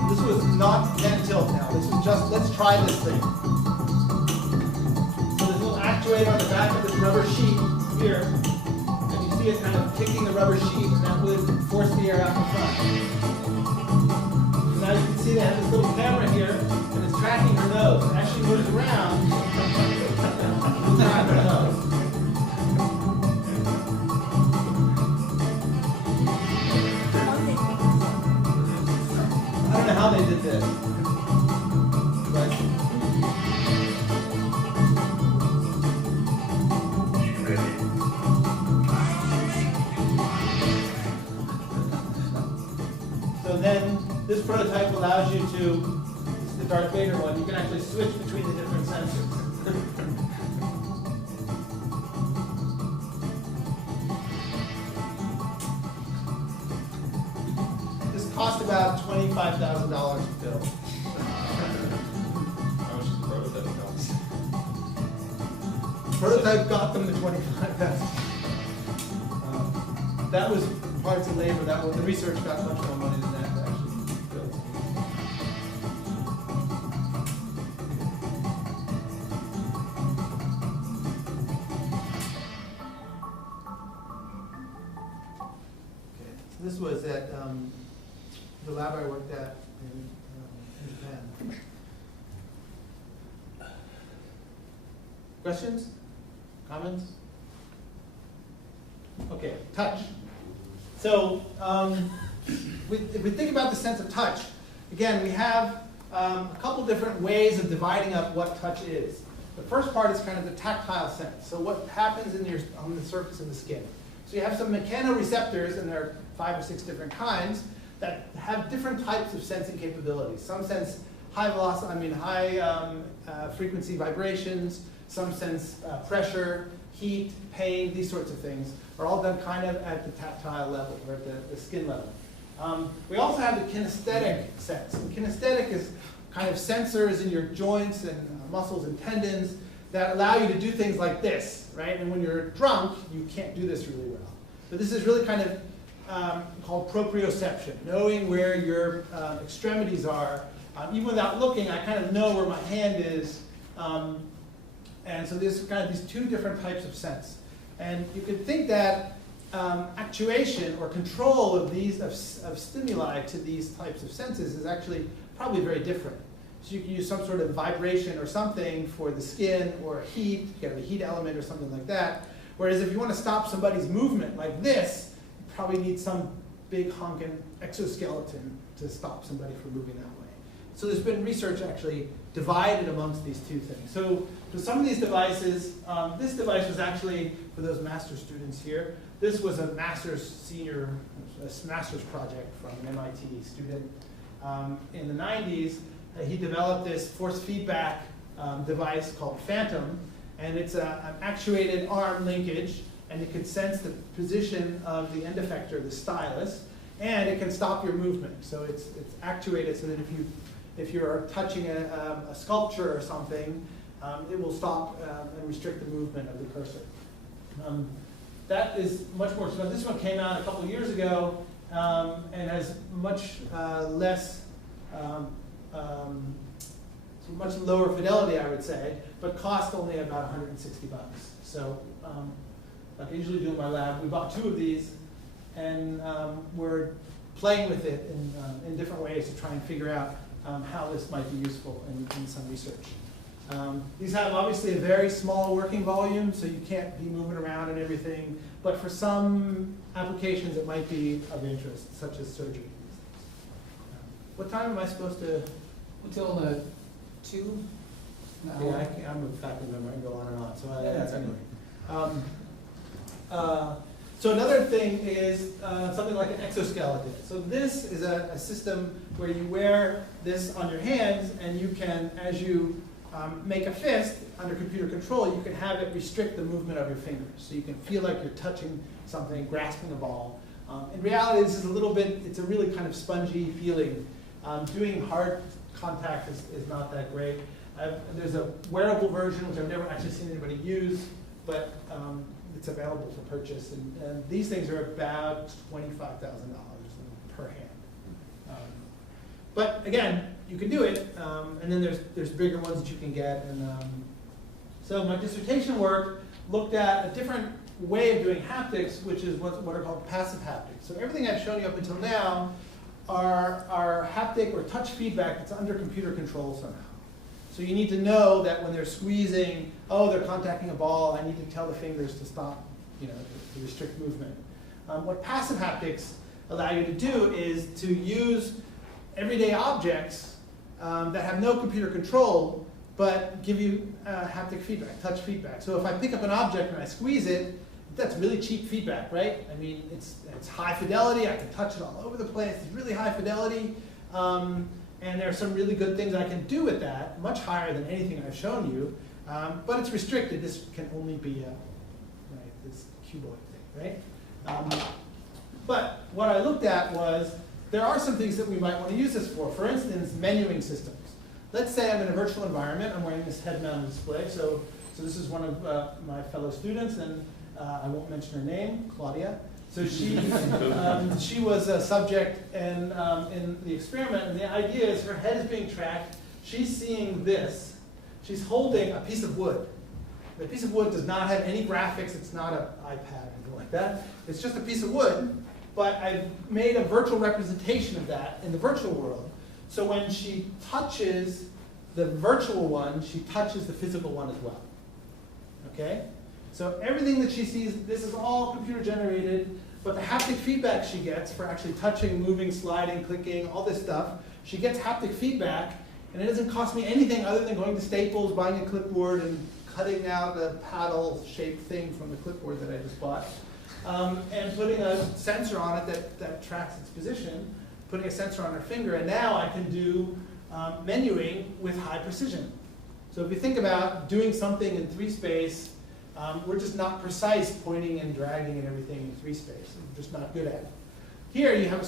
This was not pan tilt now. This was just, let's try this thing. So there's a little actuator on the back of this rubber sheet here. And you see it kind of kicking the rubber sheet, and that would force the air out in front. So now you can see they have this little camera here, and it's tracking her nose. It actually moves around. Moves around her nose. I don't know how they did this, but so then this prototype allows you to, this is the Darth Vader one, you can actually switch between the different sensors. This cost about $25,000 to build. How much does the prototype cost? Prototype got them to 25,000. That was parts and labor. That was, the research got much more money than that to actually build. Okay, so this was at the lab I worked at in Japan. Questions? Comments? Okay, touch. So if we think about the sense of touch, again, we have a couple different ways of dividing up what touch is. The first part is kind of the tactile sense. So what happens on the surface of the skin. So you have some mechanoreceptors, and there are 5 or 6 different kinds, that have different types of sensing capabilities. Some sense high velocity, high frequency vibrations. Some sense pressure, heat, pain, these sorts of things are all done kind of at the tactile level, or at the skin level. We also have the kinesthetic sense. And kinesthetic is kind of sensors in your joints and muscles and tendons that allow you to do things like this, right? And when you're drunk, you can't do this really well. So this is really kind of called proprioception, knowing where your extremities are. Even without looking, I kind of know where my hand is. And so there's kind of these 2 different types of sense. And you could think that actuation or control of these of stimuli to these types of senses is actually probably very different. So you can use some sort of vibration or something for the skin, or heat, you have a heat element or something like that. Whereas if you want to stop somebody's movement like this, you probably need some big honking exoskeleton to stop somebody from moving that way. So there's been research actually divided amongst these 2 things. So for some of these devices, this device was actually, for those master's students here, this was a master's project from an MIT student. In the 90s, he developed this force feedback device called Phantom, and it's an actuated arm linkage, and it can sense the position of the end effector, the stylus, and it can stop your movement. So it's actuated so that if you're touching a sculpture or something, it will stop and restrict the movement of the cursor. That is much more expensive. This one came out a couple of years ago and has much less, much lower fidelity, I would say, but cost only about 160 bucks. So like I usually do in my lab, we bought 2 of these, and we're playing with it in different ways to try and figure out how this might be useful in some research. These have obviously a very small working volume, so you can't be moving around and everything, but for some applications it might be of interest, such as surgery. What time am I supposed to? Until 2? Yeah, I'm a faculty member, I can go on and on, so that's anyway. So another thing is something like an exoskeleton. So this is a system where you wear this on your hands, and you can, as you make a fist under computer control, you can have it restrict the movement of your fingers. So you can feel like you're touching something, grasping a ball. In reality, this is a little bit, it's a really kind of spongy feeling. Doing hard contact is not that great. There's a wearable version, which I've never actually seen anybody use, but it's available for purchase. And these things are about $25,000 per hand. But again, you can do it, and then there's bigger ones that you can get. And so my dissertation work looked at a different way of doing haptics, which is what are called passive haptics. So everything I've shown you up until now are haptic or touch feedback that's under computer control somehow. So you need to know that when they're squeezing, oh, they're contacting a ball, I need to tell the fingers to stop, to restrict movement. What passive haptics allow you to do is to use everyday objects that have no computer control, but give you haptic feedback, touch feedback. So if I pick up an object and I squeeze it, that's really cheap feedback, right? I mean, it's high fidelity, I can touch it all over the place, it's really high fidelity. And there are some really good things I can do with that, much higher than anything I've shown you. But it's restricted. This can only be this cuboid thing, right? But what I looked at was there are some things that we might want to use this for. For instance, menuing systems. Let's say I'm in a virtual environment. I'm wearing this head-mounted display. So this is one of my fellow students, and I won't mention her name, Claudia. So she was a subject in the experiment, and the idea is her head is being tracked. She's seeing this. She's holding a piece of wood. The piece of wood does not have any graphics. It's not an iPad or anything like that. It's just a piece of wood, but I've made a virtual representation of that in the virtual world. So when she touches the virtual one, she touches the physical one as well. Okay? So everything that she sees, this is all computer generated, but the haptic feedback she gets for actually touching, moving, sliding, clicking, all this stuff, she gets haptic feedback, and it doesn't cost me anything other than going to Staples, buying a clipboard, and cutting out a paddle-shaped thing from the clipboard that I just bought, and putting a sensor on it that tracks its position, putting a sensor on her finger, and now I can do menuing with high precision. So if you think about doing something in 3-space, we're just not precise pointing and dragging and everything in 3-space. We're just not good at it. Here you have a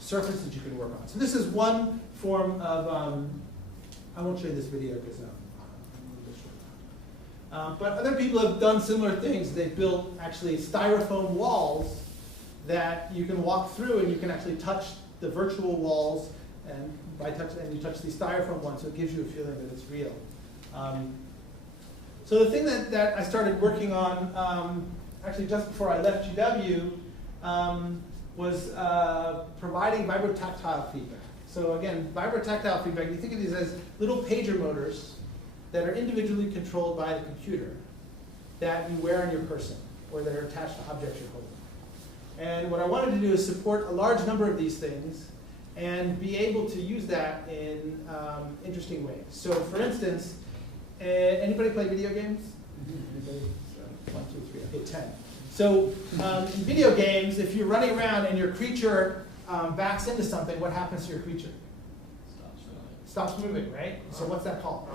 surface that you can work on. So this is one form of, I won't show you this video because I'm a little bit short. But other people have done similar things. They've built actually styrofoam walls that you can walk through, and you can actually touch the virtual walls, and you touch the styrofoam one, so it gives you a feeling that it's real. So the thing that I started working on, actually just before I left GW, was providing vibrotactile feedback. So again, vibrotactile feedback, you think of these as little pager motors that are individually controlled by the computer that you wear on your person, or that are attached to objects you're holding. And what I wanted to do is support a large number of these things and be able to use that in interesting ways. So for instance, anybody play video games? Anybody? 1, 2, 3, okay, 10. So in video games, if you're running around and your creature backs into something, what happens to your creature? Stops moving, right? So what's that called?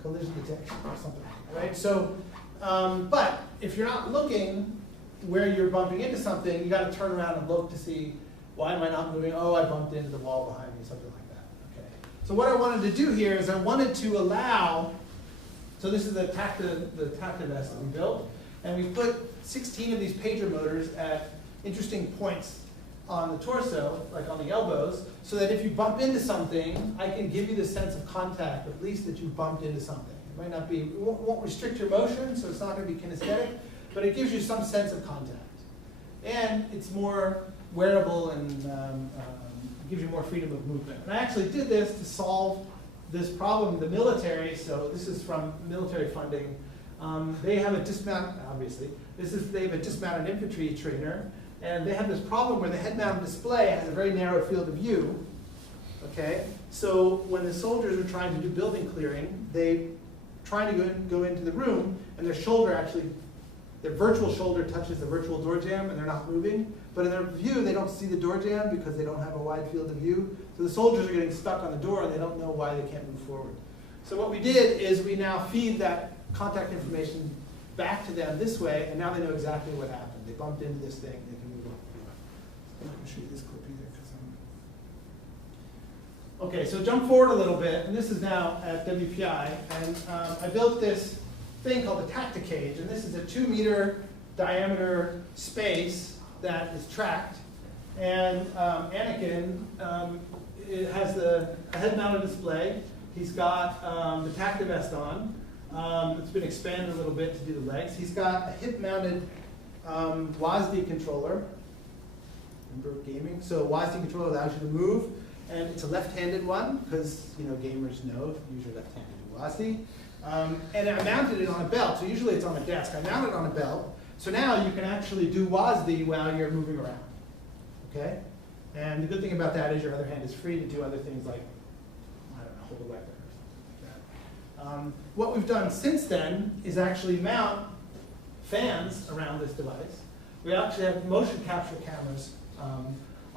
Collision detection or something, right? So, but if you're not looking where you're bumping into something, you got to turn around and look to see, why am I not moving? Oh, I bumped into the wall behind me, something like that. Okay. So what I wanted to do here is I wanted to allow, so this is the tactivest that we built, and we put 16 of these pager motors at interesting points on the torso, like on the elbows, so that if you bump into something, I can give you the sense of contact, at least that you bumped into something. It might not be, it won't restrict your motion, so it's not going to be kinesthetic, but it gives you some sense of contact. And it's more wearable and gives you more freedom of movement. And I actually did this to solve this problem in the military, so this is from military funding. They have a dismount, obviously, they have a dismounted infantry trainer, and they have this problem where the head-mounted display has a very narrow field of view. Okay, so when the soldiers are trying to do building clearing, they try to go into the room, and their shoulder actually, their virtual shoulder touches the virtual door jamb, and they're not moving. But in their view, they don't see the door jamb because they don't have a wide field of view. So the soldiers are getting stuck on the door, and they don't know why they can't move forward. So what we did is we now feed that contact information back to them this way, and now they know exactly what happened. They bumped into this thing, they can move on. I'm not going to show you this clip either, because Okay, so jump forward a little bit, and this is now at WPI, and I built this thing called the Tacticage, and this is a 2-meter diameter space that is tracked, and Anakin it has a head-mounted display. He's got the Tactivest on. It's been expanded a little bit to do the legs. He's got a hip-mounted WASD controller. Remember gaming? So WASD controller allows you to move, and it's a left-handed one because gamers know use your left-handed WASD. And I mounted it on a belt. So usually it's on a desk. I mounted it on a belt. So now you can actually do WASD while you're moving around. Okay? And the good thing about that is your other hand is free to do other things like, I don't know, hold a weapon or something like that. What we've done since then is actually mount fans around this device. We actually have motion capture cameras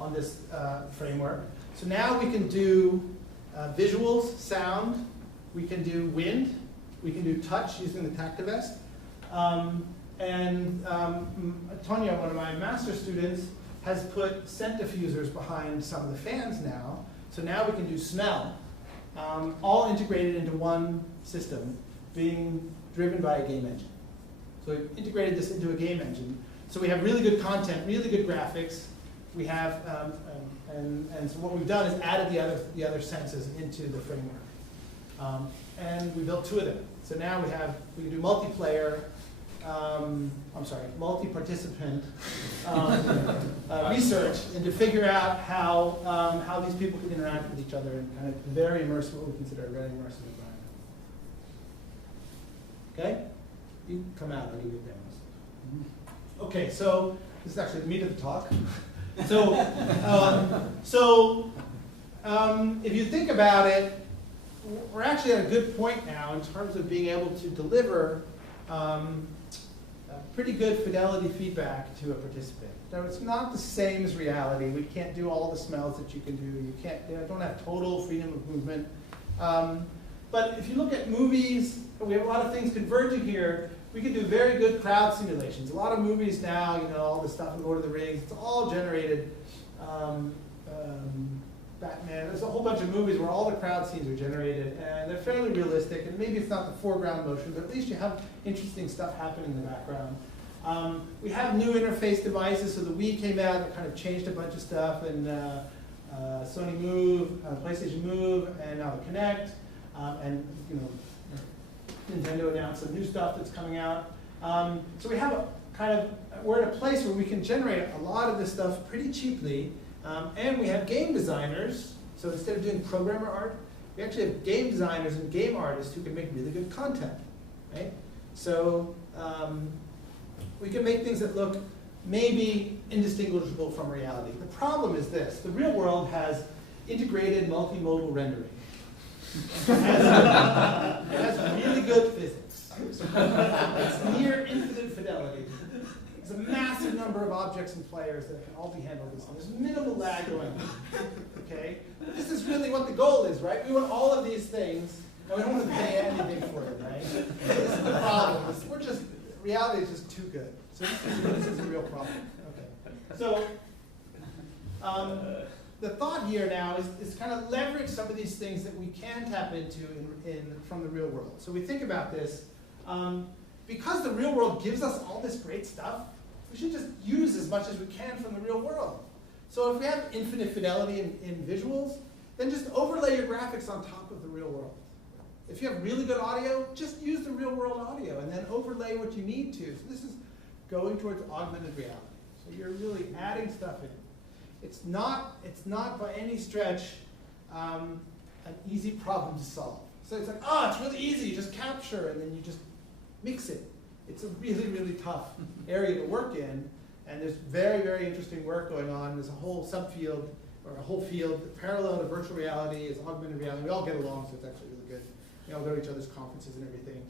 on this framework. So now we can do visuals, sound, we can do wind, we can do touch using the Tactivest. Tonya, one of my master students, has put scent diffusers behind some of the fans now. So now we can do smell, all integrated into one system, being driven by a game engine. So we've integrated this into a game engine. So we have really good content, really good graphics. We have, and so what we've done is added the other senses into the framework. And we built 2 of them. So now we can do multiplayer, multi-participant research, and to figure out how these people can interact with each other in kind of very immersive, what we consider a very immersive environment. Okay? You come out, I'll give you demos. Okay, so this is actually the meat of the talk. If you think about it, we're actually at a good point now in terms of being able to deliver pretty good fidelity feedback to a participant. Now, it's not the same as reality. We can't do all the smells that you can do. You don't have total freedom of movement. But if you look at movies, we have a lot of things converging here. We can do very good crowd simulations. A lot of movies now, all this stuff in Lord of the Rings, it's all generated. Batman, there's a whole bunch of movies where all the crowd scenes are generated, and they're fairly realistic, and maybe it's not the foreground motion, but at least you have interesting stuff happening in the background. We have new interface devices, so the Wii came out that kind of changed a bunch of stuff, and Sony Move, PlayStation Move, and now the Kinect, and Nintendo announced some new stuff that's coming out. So we have we're at a place where we can generate a lot of this stuff pretty cheaply, and we have game designers. So instead of doing programmer art, we actually have game designers and game artists who can make really good content, right? So we can make things that look maybe indistinguishable from reality. The problem is this: the real world has integrated multimodal rendering. It has really good physics. It's near infinite fidelity. There's a massive number of objects and players that can all be handled this. There's minimal lag going on. Okay? But this is really what the goal is, right? We want all of these things, and we don't want to pay anything for it, right? This is the problem. Reality is just too good. So this is a real problem. Okay. So the thought here now is kind of leverage some of these things that we can tap into from the real world. So we think about this. Because the real world gives us all this great stuff, we should just use as much as we can from the real world. So if we have infinite fidelity in visuals, then just overlay your graphics on top of the real world. If you have really good audio, just use the real world audio and then overlay what you need to. So this is going towards augmented reality. So you're really adding stuff in. It's not by any stretch an easy problem to solve. So it's like, it's really easy, you just capture and then you just mix it. It's a really, really tough area to work in, and there's very, very interesting work going on. There's a whole subfield, or a whole field, parallel to virtual reality is augmented reality. We all get along, so it's actually really good. We all go to each other's conferences and everything.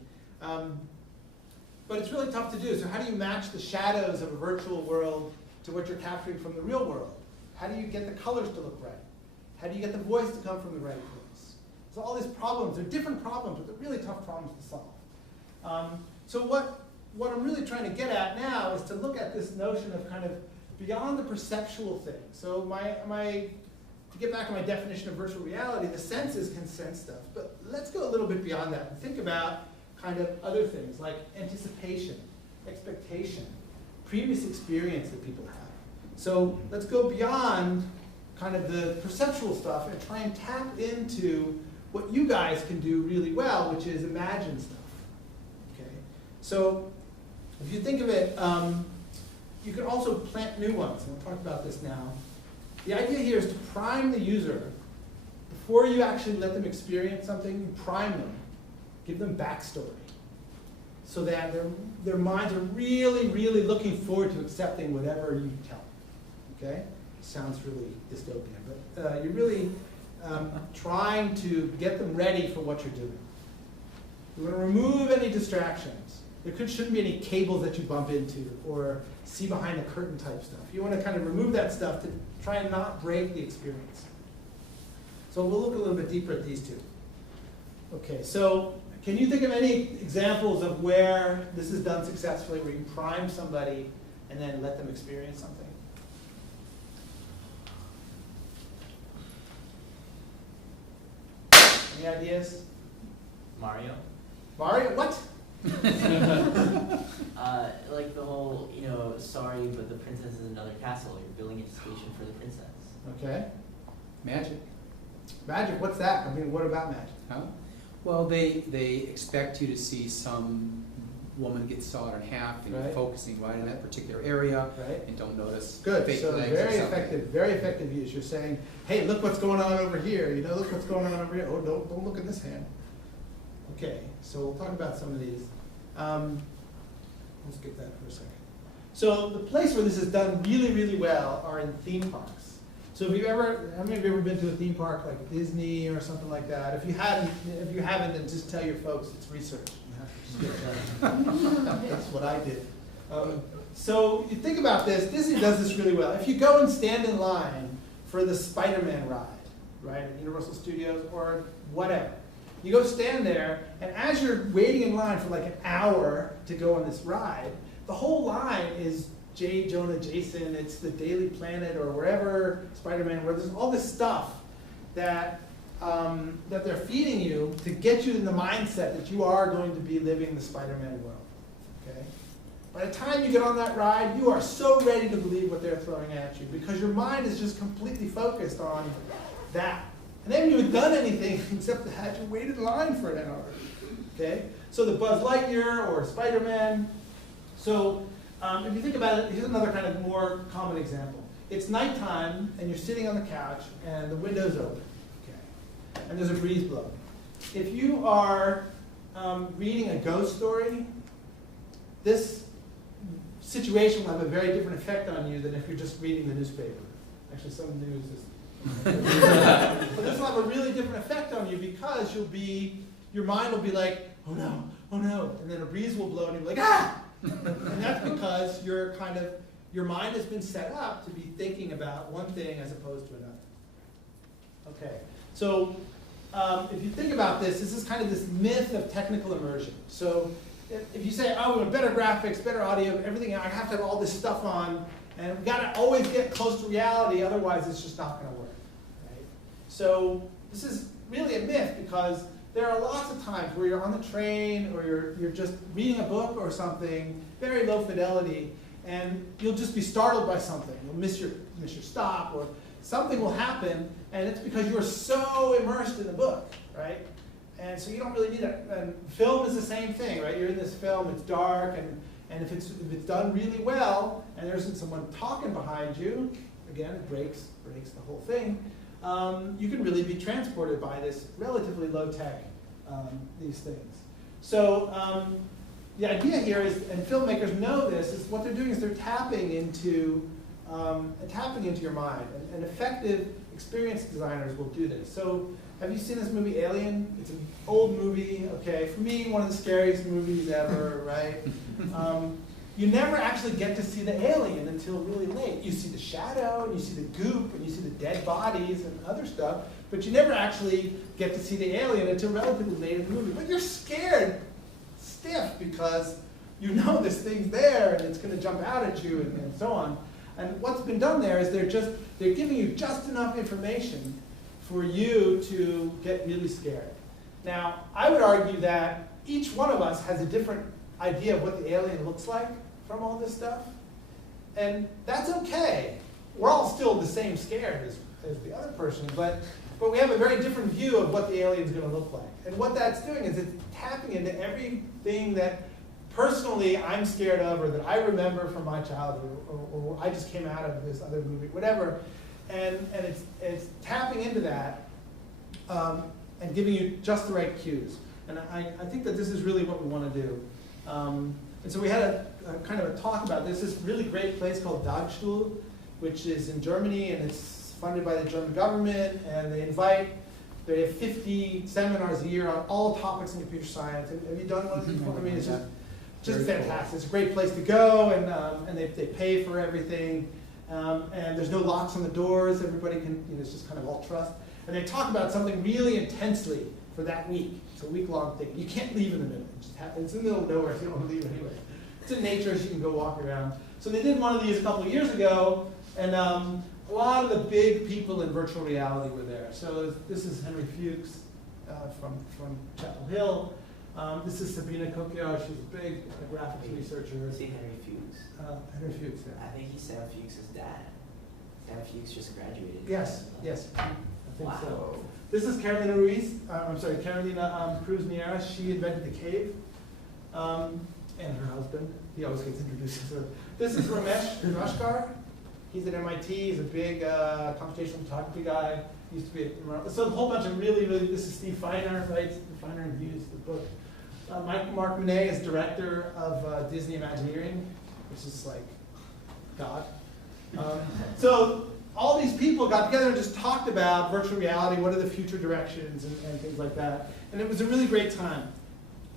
But it's really tough to do. So how do you match the shadows of a virtual world to what you're capturing from the real world? How do you get the colors to look right? How do you get the voice to come from the right place? So all these problems, they're different problems, but they're really tough problems to solve. So what I'm really trying to get at now is to look at this notion of kind of beyond the perceptual thing. So to get back to my definition of virtual reality, the senses can sense stuff. But let's go a little bit beyond that and think about kind of other things like anticipation, expectation, previous experience that people have. So let's go beyond kind of the perceptual stuff and try and tap into what you guys can do really well, which is imagine stuff. Okay? So if you think of it, you can also plant new ones, and we'll talk about this now. The idea here is to prime the user. Before you actually let them experience something, you prime them. Give them backstory. So that their minds are really, really looking forward to accepting whatever you tell them. Okay? Sounds really dystopian, but you're really trying to get them ready for what you're doing. You want to remove any distractions. There shouldn't be any cables that you bump into or see behind the curtain type stuff. You want to kind of remove that stuff to try and not break the experience. So we'll look a little bit deeper at these two. Okay, so can you think of any examples of where this is done successfully, where you prime somebody and then let them experience something? Any ideas? Mario. Mario, what? Like the whole, sorry, but the princess is in another castle. You're building a station for the princess. Okay. Magic. Magic, what's that? I mean, what about magic? Huh? Well, they expect you to see some woman get sawed in half, and Right. you're focusing right in that particular area, Right. and don't notice Good, fake so legs or very something. very effective use. You're saying, hey, look what's going on over here. Look what's going on over here. Oh, don't look at this hand. Okay, so we'll talk about some of these. Let's get that for a second. So the place where this is done really, really well are in theme parks. So how many of you ever been to a theme park like Disney or something like that? If you haven't, then just tell your folks it's research. That's what I did. So you think about this, Disney does this really well. If you go and stand in line for the Spider-Man ride, right, at Universal Studios or whatever, you go stand there, and as you're waiting in line for like an hour to go on this ride, the whole line is J. Jonah Jason, it's the Daily Planet or wherever, Spider-Man, where there's all this stuff that they're feeding you to get you in the mindset that you are going to be living the Spider-Man world. Okay? By the time you get on that ride, you are so ready to believe what they're throwing at you because your mind is just completely focused on that. And they haven't even done anything except to have you wait in line for an hour. Okay? So the Buzz Lightyear or Spider-Man. So if you think about it, here's another kind of more common example. It's nighttime and you're sitting on the couch and the window's open. Okay? And there's a breeze blowing. If you are reading a ghost story, this situation will have a very different effect on you than if you're just reading the newspaper. Actually, some news is but this will have a really different effect on you because your mind will be like, oh no, and then a breeze will blow and you'll be like, ah! And that's because your mind has been set up to be thinking about one thing as opposed to another. Okay, so if you think about this is kind of this myth of technical immersion. So if you say, oh, we want better graphics, better audio, everything, I have to have all this stuff on, and we've got to always get close to reality, otherwise it's just not going to work. Right? So this is really a myth because there are lots of times where you're on the train or you're just reading a book or something, very low fidelity, and you'll just be startled by something. You'll miss your stop, or something will happen, and it's because you're so immersed in the book, right? And so you don't really need it. And film is the same thing, right? You're in this film, it's dark, and if it's done really well, and there isn't someone talking behind you, again, it breaks the whole thing. You can really be transported by this relatively low tech, these things. So the idea here is, and filmmakers know this, is what they're doing is they're tapping into your mind. And effective experienced designers will do this. So have you seen this movie Alien? It's an old movie, okay? For me, one of the scariest movies ever, right? You never actually get to see the alien until really late. You see the shadow, and you see the goop, and you see the dead bodies and other stuff, but you never actually get to see the alien until relatively late in the movie. But you're scared stiff because you know this thing's there and it's going to jump out at you and so on. And what's been done there is they're giving you just enough information for you to get really scared. Now, I would argue that each one of us has a different idea of what the alien looks like from all this stuff. And that's okay. We're all still the same scared as the other person, but we have a very different view of what the alien's going to look like. And what that's doing is it's tapping into everything that personally I'm scared of, or that I remember from my childhood, or I just came out of this other movie, whatever. And it's tapping into that and giving you just the right cues. And I think that this is really what we want to do. And so we had a kind of a talk about this. This really great place called Dagstuhl, which is in Germany, and it's funded by the German government, and they have 50 seminars a year on all topics in computer science. Have you done one before? I mean, it's just fantastic. It's a great place to go, and they pay for everything. And there's no locks on the doors. Everybody can, it's just kind of all trust. and they talk about something really intensely for that week. It's a week-long thing. You can't leave in the middle. It just happens. It's in the middle of nowhere, so you don't want to leave anyway. It's in nature, so you can go walk around. So they did one of these a couple of years ago, and a lot of the big people in virtual reality were there. So this is Henry Fuchs from Chapel Hill. This is Sabina Kokio. She's a big graphics researcher. See Henry Fuchs. Henry Fuchs, yeah. I think he's Sam Fuchs' dad. Sam Fuchs just graduated. Yes, I think Wow. so. This is Carolina Ruiz. Carolina Cruz Nieras. She invented the cave, and her husband. He always gets introduced as her. This is Ramesh Rashkar. He's at MIT. He's a big computational photography guy. He used to be at, so a whole bunch of really, this is Steve Feiner, right? Steve Feiner reviews the book. Mark Monet is director of Disney Imagineering, which is like God. So all these people got together and just talked about virtual reality, what are the future directions, and things like that. And it was a really great time.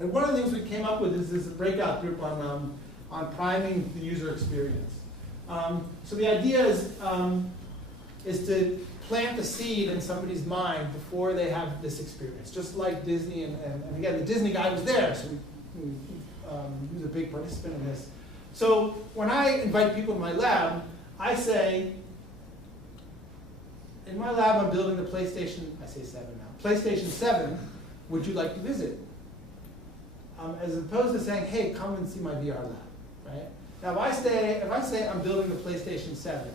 And one of the things we came up with is this breakout group on priming the user experience. So the idea is to plant the seed in somebody's mind before they have this experience, just like Disney. And again, the Disney guy was there, so he was a big participant in this. So when I invite people to my lab, I say, in my lab I'm building the PlayStation, I say 7 now, PlayStation 7, would you like to visit? As opposed to saying, hey, come and see my VR lab, right? Now if I say I'm building the PlayStation 7,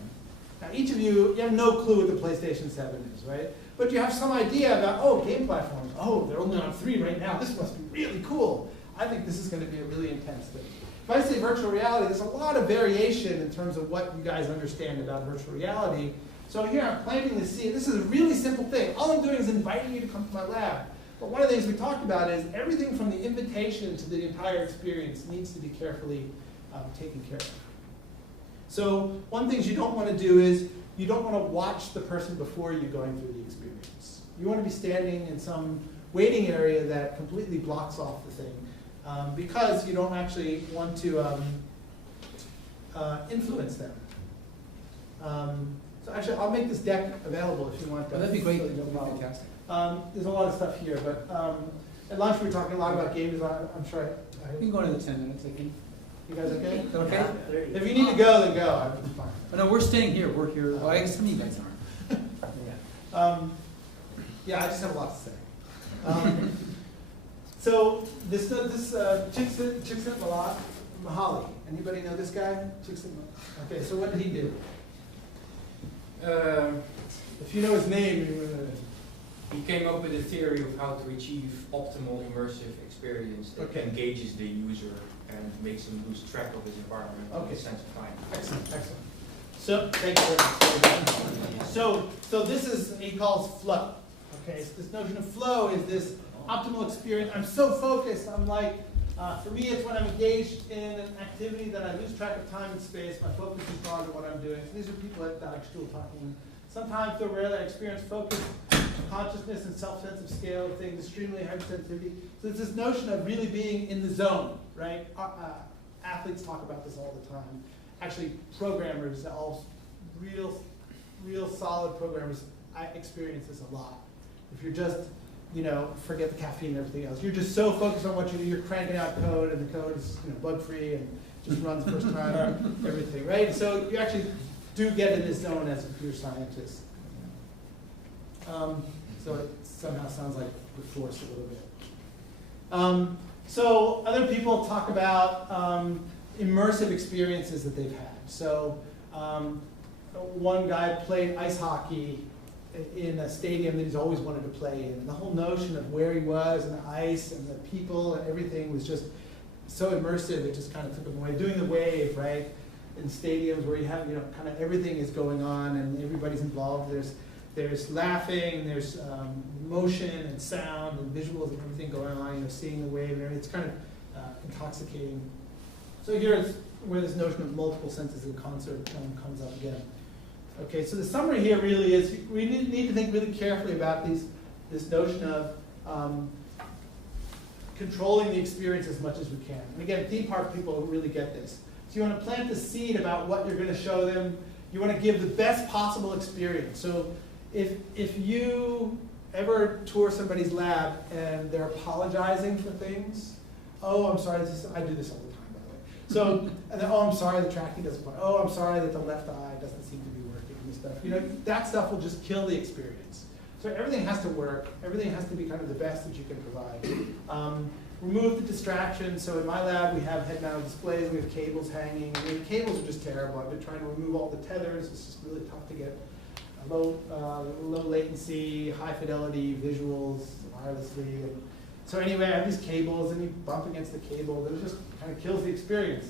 now each of you have no clue what the PlayStation 7 is, right? But you have some idea about, oh, game platforms, oh, they're only on 3 right now, this must be really cool. I think this is going to be a really intense thing. If I say virtual reality, there's a lot of variation in terms of what you guys understand about virtual reality. So here I'm planting the seed. This is a really simple thing. All I'm doing is inviting you to come to my lab. But one of the things we talked about is everything from the invitation to the entire experience needs to be carefully taken care of. So one thing you don't want to do is you don't want to watch the person before you going through the experience. You want to be standing in some waiting area that completely blocks off the thing because you don't actually want to influence them. So actually, I'll make this deck available if you want. That'd be great. No That'd be problem. fantastic. There's a lot of stuff here, but at lunch we were talking a lot about game design. I'm sure We can go into the 10 minutes, I think. you guys okay? Is that okay? If you need to go, then go. I'm fine. Oh, no, we're staying here. We're here. Well, I guess some of you guys aren't. Yeah, I just have a lot to say. So this Chicxulub Mahali. Anybody know this guy? Okay, so what did he do? If you know his name, you He came up with a theory of how to achieve optimal immersive experience that Okay. engages the user and makes him lose track of his environment and Okay. his sense of time. excellent, excellent. So thank you very much. So this is he calls flow. Okay, so this notion of flow is this optimal experience. I'm so focused. I'm like, for me, it's when I'm engaged in an activity that I lose track of time and space. My focus is drawn to what I'm doing. So these are people at Stuhl talking. Sometimes they're rare that experience focus, consciousness, and self-sense of scale of things, extremely hypersensitivity. So it's this notion of really being in the zone, right? Athletes talk about this all the time. Actually, programmers, all real solid programmers, I experience this a lot. If you're just, forget the caffeine and everything else. You're just so focused on what you do. You're cranking out code, and the code is bug-free and just runs the first time, everything, right? So you actually do get in this zone as a computer scientist. So it somehow sounds like the force a little bit. So other people talk about immersive experiences that they've had. So one guy played ice hockey in a stadium that he's always wanted to play in. And the whole notion of where he was and the ice and the people and everything was just so immersive, it just kind of took him away. Doing the wave, right? In stadiums where you have, kind of everything is going on and everybody's involved. There's laughing, there's motion and sound and visuals and everything going on, seeing the wave and everything. It's kind of intoxicating. So here's where this notion of multiple senses in concert comes up again. Okay, so the summary here really is we need to think really carefully about this notion of controlling the experience as much as we can. And again, theme park people really get this. So you want to plant the seed about what you're going to show them. You want to give the best possible experience. So if you ever tour somebody's lab and they're apologizing for things, oh, I'm sorry, I do this all the time, by the way. So, and then, oh, I'm sorry, the tracking doesn't work. Oh, I'm sorry that the left eye doesn't seem to be working and stuff. You know, that stuff will just kill the experience. So everything has to work. Everything has to be kind of the best that you can provide. Remove the distractions. So in my lab, we have head-mounted displays. We have cables hanging. I mean, cables are just terrible. I've been trying to remove all the tethers. It's just really tough to get low latency, high fidelity visuals wirelessly. And so anyway, I have these cables, and you bump against the cable. It just kind of kills the experience.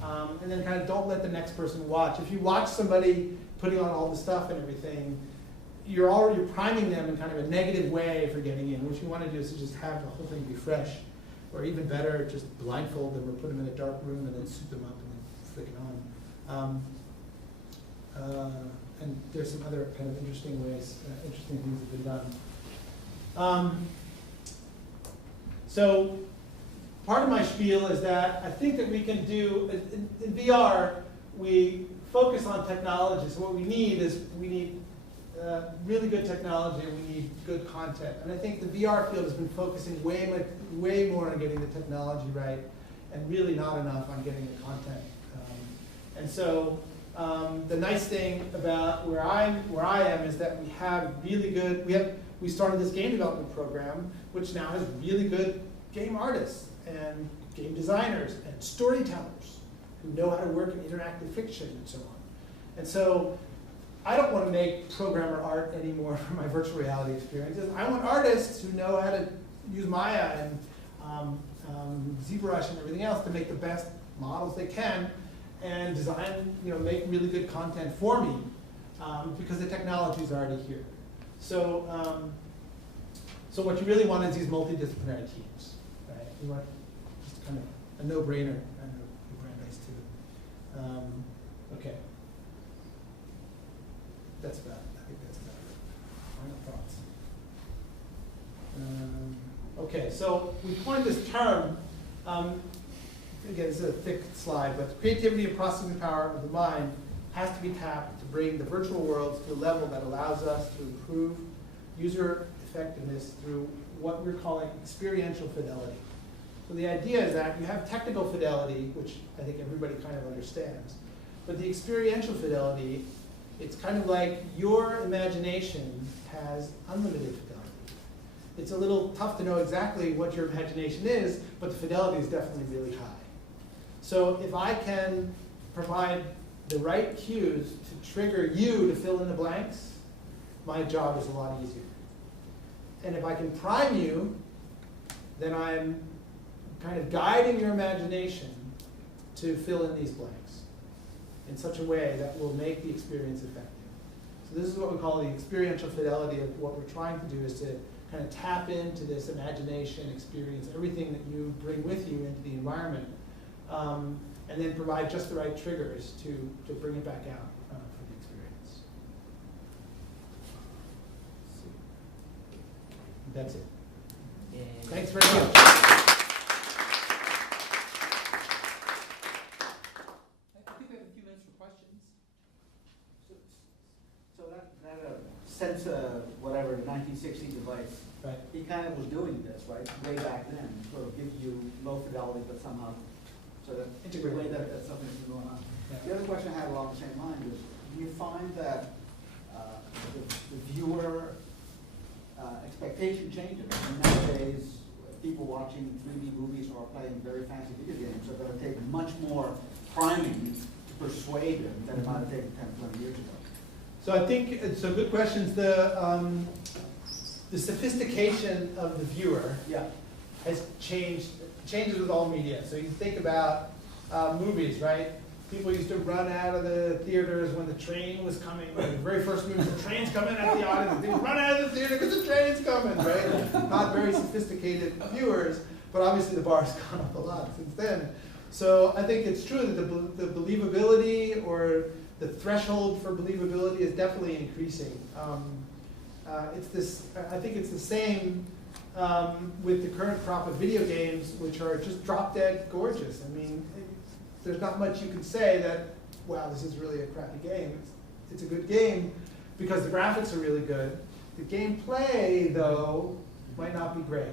And then kind of don't let the next person watch. If you watch somebody putting on all the stuff and everything, you're priming them in kind of a negative way for getting in. What you want to do is to just have the whole thing be fresh. Or even better, just blindfold them or put them in a dark room and then suit them up and then flick it on. And there's some other kind of interesting ways, interesting things that have been done. So part of my spiel is that I think that we can do, in VR, we focus on technology. So what we need is really good technology, and we need good content. And I think the VR field has been focusing way more on getting the technology right, and really not enough on getting the content. And so the nice thing about where I am is that we have really good. We started this game development program, which now has really good game artists and game designers and storytellers who know how to work in interactive fiction and so on. And so I don't want to make programmer art anymore for my virtual reality experiences. I want artists who know how to use Maya and ZBrush and everything else to make the best models they can and design, make really good content for me because the technology is already here. So, so what you really want is these multidisciplinary teams, right? You want just kind of a no-brainer, kind of Brandeis too. Okay. That's about it. I think that's about it. Final thoughts. Okay, so we coined this term, again, this is a thick slide, but creativity and processing power of the mind has to be tapped to bring the virtual worlds to a level that allows us to improve user effectiveness through what we're calling experiential fidelity. So the idea is that you have technical fidelity, which I think everybody kind of understands, but the experiential fidelity, it's kind of like your imagination has unlimited fidelity. It's a little tough to know exactly what your imagination is, but the fidelity is definitely really high. So if I can provide the right cues to trigger you to fill in the blanks, my job is a lot easier. And if I can prime you, then I'm kind of guiding your imagination to fill in these blanks in such a way that will make the experience effective. So this is what we call the experiential fidelity of what we're trying to do, is to kind of tap into this imagination, experience, everything that you bring with you into the environment, and then provide just the right triggers to bring it back out for the experience. That's it. Yay. Thanks very much. I think we have a few minutes for questions. So that sensor, whatever, 1960 device, Right. he kind of was doing this, right, way back then, sort of give you low fidelity, but somehow sort of integrate that's something that's going on. Yeah. The other question I had along the same line is, do you find that the viewer expectation changes? And nowadays, people watching 3D movies or playing very fancy video games are going to take much more priming to persuade them than it might have taken 10, 20 years ago. So I think, so good questions. The sophistication of the viewer has changed, changes with all media. So you think about movies, right? People used to run out of the theaters when the train was coming. Like the very first movie, the train's coming at the audience. They run out of the theater because the train's coming, right? Not very sophisticated viewers, but obviously the bar's gone up a lot since then. So I think it's true that the believability or the threshold for believability is definitely increasing. I think it's the same with the current crop of video games, which are just drop dead gorgeous. I mean, there's not much you can say that, wow, this is really a crappy game. It's a good game, because the graphics are really good. The gameplay, though, might not be great.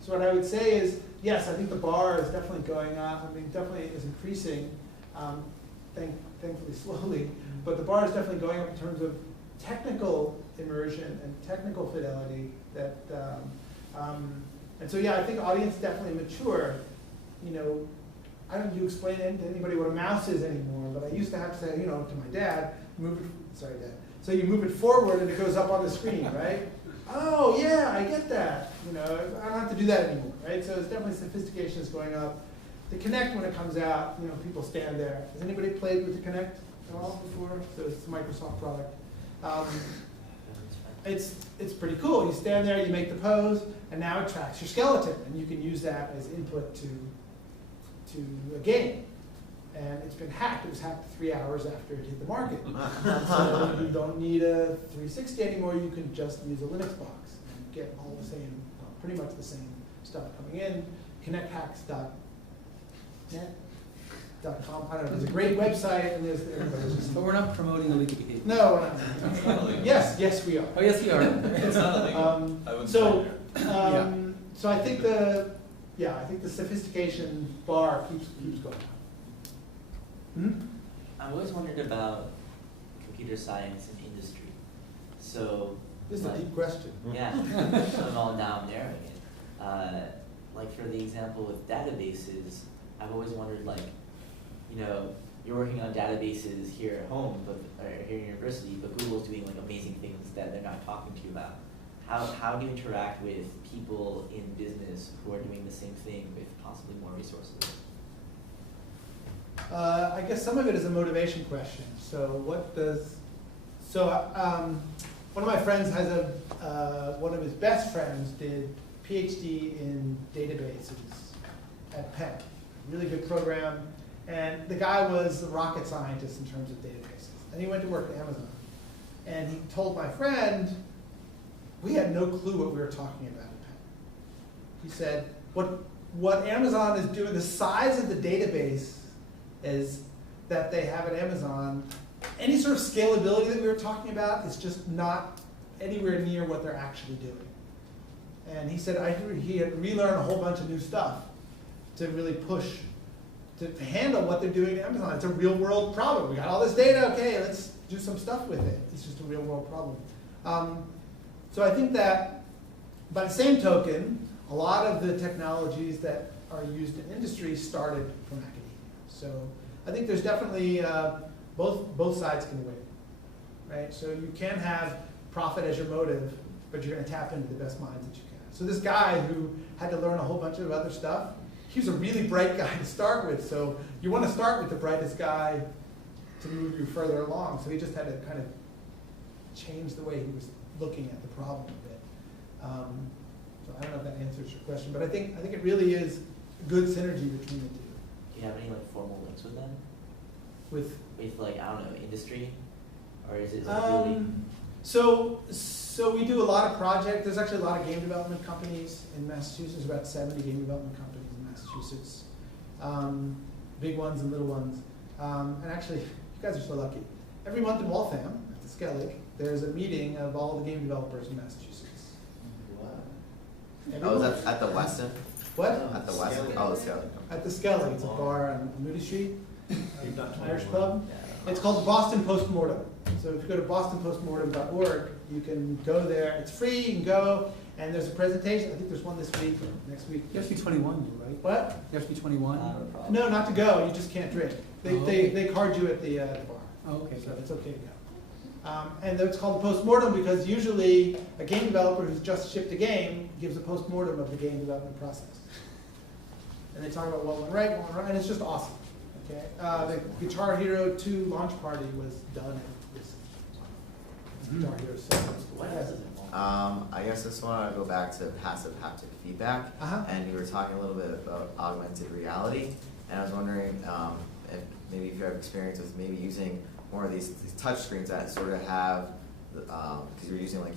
So what I would say is, yes, I think the bar is definitely going up. I mean, definitely is increasing, thankfully slowly. But the bar is definitely going up in terms of technical immersion and technical fidelity. And so yeah, I think audience definitely mature. You know, I don't do explain to anybody what a mouse is anymore, but I used to have to say, you know, to my dad, move it. Sorry, Dad. So you move it forward and it goes up on the screen, right? Oh yeah, I get that. You know, I don't have to do that anymore, right? So it's definitely sophistication is going up. The Kinect, when it comes out, you know, people stand there. Has anybody played with the Kinect at all before? So it's a Microsoft product. It's pretty cool. You stand there, you make the pose, and now it tracks your skeleton, and you can use that as input to a game. And it's been hacked. It was hacked 3 hours after it hit the market. So you don't need a 360 anymore. You can just use a Linux box and get all the same, pretty much the same stuff coming in. ConnectHacks.net.com. I don't know. There's a great website, and there's just. But we're not promoting illegal behavior. No, we're not. Yes, we are. Oh, yes, we are. It's not illegal. I wouldn't So, say here. so I think the sophistication bar keeps going up. I've always wondered about computer science and industry. So, This is a like, deep question. yeah, now I'm narrowing it. Like for the example with databases, I've always wondered, like, you know, you're working on databases here at home, but or here in university, but Google's doing like amazing things that they're not talking to you about. How do you interact with people in business who are doing the same thing with possibly more resources? I guess some of it is a motivation question. So one of my friends has one of his best friends did PhD in databases at Penn. Really good program. And the guy was a rocket scientist in terms of databases. And he went to work at Amazon. And he told my friend, we had no clue what we were talking about at Penn. He said, what Amazon is doing, the size of the database is that they have at Amazon, any sort of scalability that we were talking about is just not anywhere near what they're actually doing. And he said he had to relearn a whole bunch of new stuff to really push to handle what they're doing at Amazon. It's a real world problem. We got all this data, okay, let's do some stuff with it. It's just a real world problem. So I think that, by the same token, a lot of the technologies that are used in industry started from academia. So I think there's definitely, both sides can win, right? So you can have profit as your motive, but you're gonna tap into the best minds that you can. So this guy who had to learn a whole bunch of other stuff, he was a really bright guy to start with. So you wanna start with the brightest guy to move you further along. So he just had to kind of change the way he was looking at the problem a bit. So I don't know if that answers your question, but I think it really is good synergy between the two. Do you have any like formal links with them? With like, I don't know, industry? Or is it like really? So we do a lot of projects. There's actually a lot of game development companies in Massachusetts, about 70 game development companies in Massachusetts. Big ones and little ones. And actually, you guys are so lucky. Every month in Waltham, at the Skellig, there's a meeting of all the game developers in Massachusetts. Oh, is Everyone- that at the Weston? What? At the Weston? Oh, the Skellig. At the Skellig. It's a bar on Moody Street, You've done Irish 21. pub. It's called the Boston Postmortem. So if you go to bostonpostmortem.org, you can go there. It's free, you can go, and there's a presentation. I think there's one this week or next week. You have to be 21, right? What? You have to be 21? Not a problem. No, not to go. You just can't drink. They card you at the bar. Oh, okay. So it's okay to go. And it's called the postmortem because usually a game developer who's just shipped a game gives a postmortem of the game development process. And they talk about what went right, and it's just awesome. Okay. The Guitar Hero 2 launch party was done at this Guitar Hero 7. What else is involved? I guess this one I'll go back to passive haptic feedback. And you were talking a little bit about augmented reality, and I was wondering if you have experience with maybe using more of these touch screens that sort of have, because you're using like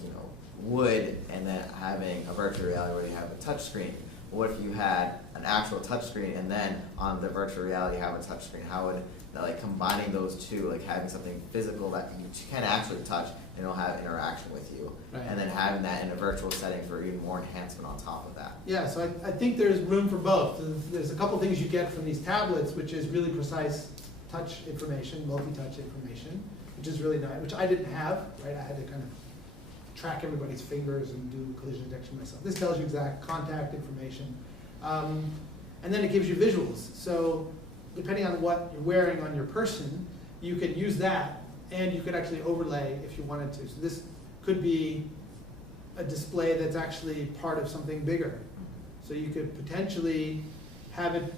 wood, and then having a virtual reality where you have a touch screen. what if you had an actual touchscreen and then on the virtual reality have a touchscreen? How would that, like, combining those two, like having something physical that you can actually touch and it'll have interaction with you, Right. and then having that in a virtual setting for even more enhancement on top of that? Yeah, so I think there's room for both. There's a couple things you get from these tablets, which is really precise touch information, multi-touch information, which is really nice, which I didn't have, right? I had to kind of track everybody's fingers and do collision detection myself. This tells you exact contact information. And then it gives you visuals. So depending on what you're wearing on your person, you could use that, and you could actually overlay if you wanted to. So this could be a display that's actually part of something bigger. So you could potentially have it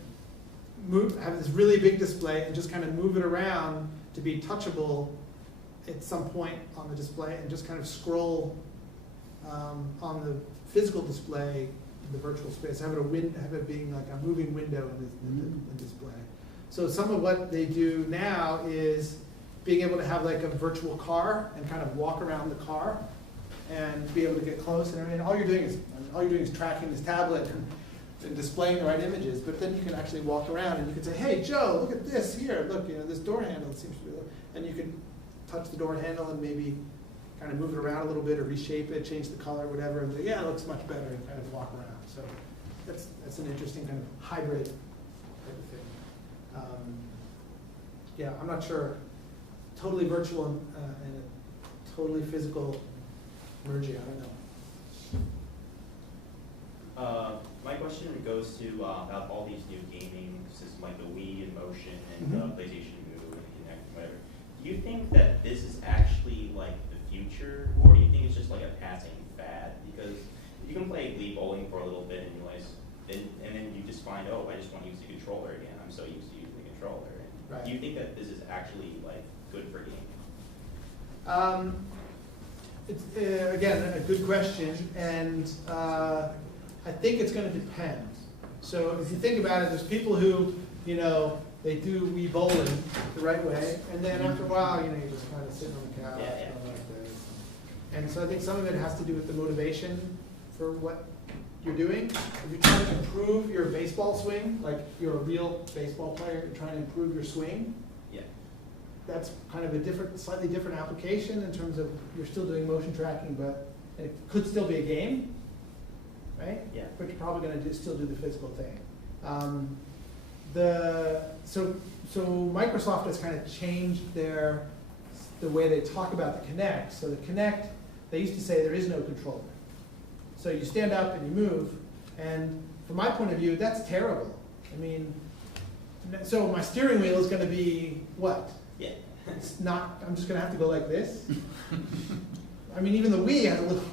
have this really big display and just kind of move it around to be touchable at some point on the display, and just kind of scroll on the physical display in the virtual space. Have it being like a moving window in the display. So some of what they do now is being able to have like a virtual car and kind of walk around the car and be able to get close, and everything. All you're doing is tracking this tablet and displaying the right images. But then you can actually walk around and you can say, "Hey Joe, look at this here. Look, this door handle seems to be," and you can touch the door handle and maybe kind of move it around a little bit or reshape it, change the color, whatever, and say, "Yeah, it looks much better," and kind of walk around. So that's an interesting kind of hybrid type of thing. Yeah, I'm not sure. Totally virtual and a totally physical merging. I don't know. My question goes to about all these new gaming systems like the Wii in Motion and PlayStation Move and Kinect, whatever. Do you think that this is actually like the future, or do you think it's just like a passing fad? Because you can play Wii bowling for a little bit and realize, and then you just find, oh, I just want to use the controller again. I'm so used to using the controller. And Right. do you think that this is actually like good for gaming? It's again a good question, and I think it's going to depend. So if you think about it, there's people who, they do Wii bowling the right way, and then after a while, you're just kind of sitting on the couch, Yeah. like this. And so I think some of it has to do with the motivation for what you're doing. If you're trying to improve your baseball swing, like you're a real baseball player, you're trying to improve your swing. Yeah. That's kind of a slightly different application in terms of you're still doing motion tracking, but it could still be a game, right? Yeah. But you're probably going to still do the physical thing. So Microsoft has kind of changed the way they talk about the Kinect. So the Kinect, they used to say there is no controller. So you stand up and you move, and from my point of view, that's terrible. I mean, so my steering wheel is going to be what? Yeah. It's not, I'm just going to have to go like this. I mean, even the Wii has a little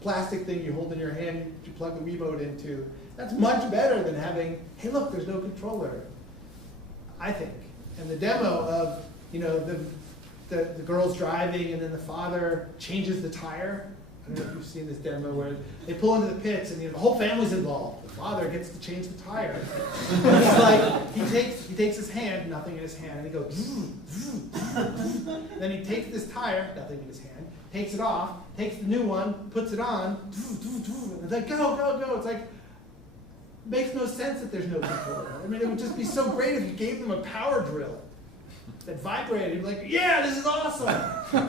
plastic thing you hold in your hand, you plug the Wiimote into. That's much better than having, hey, look, there's no controller, I think. And the demo of, the girl's driving and then the father changes the tire. I don't know if you've seen this demo where they pull into the pits and the whole family's involved. The father gets to change the tire. It's like he takes his hand, nothing in his hand, and he goes. Then he takes this tire, nothing in his hand, takes it off, takes the new one, puts it on. And it's like go, go, go. It's like makes no sense that there's no controller. I mean, it would just be so great if you gave them a power drill that vibrated. You'd be like, yeah, this is awesome,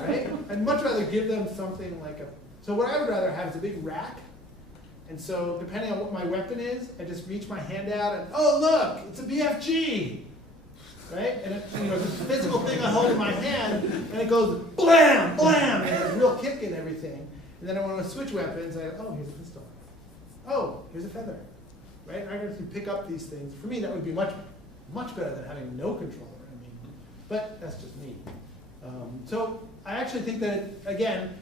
right? I'd much rather give them something like a. So what I would rather have is a big rack, and so depending on what my weapon is, I just reach my hand out and, oh look, it's a BFG, right? And it's a physical thing I hold in my hand, and it goes blam, blam, and there's a real kick and everything. And then I want to switch weapons, I go, oh, here's a pistol. Oh, here's a feather, right? And I can pick up these things. For me, that would be much, much better than having no controller. I mean, but that's just me. So I actually think that, again,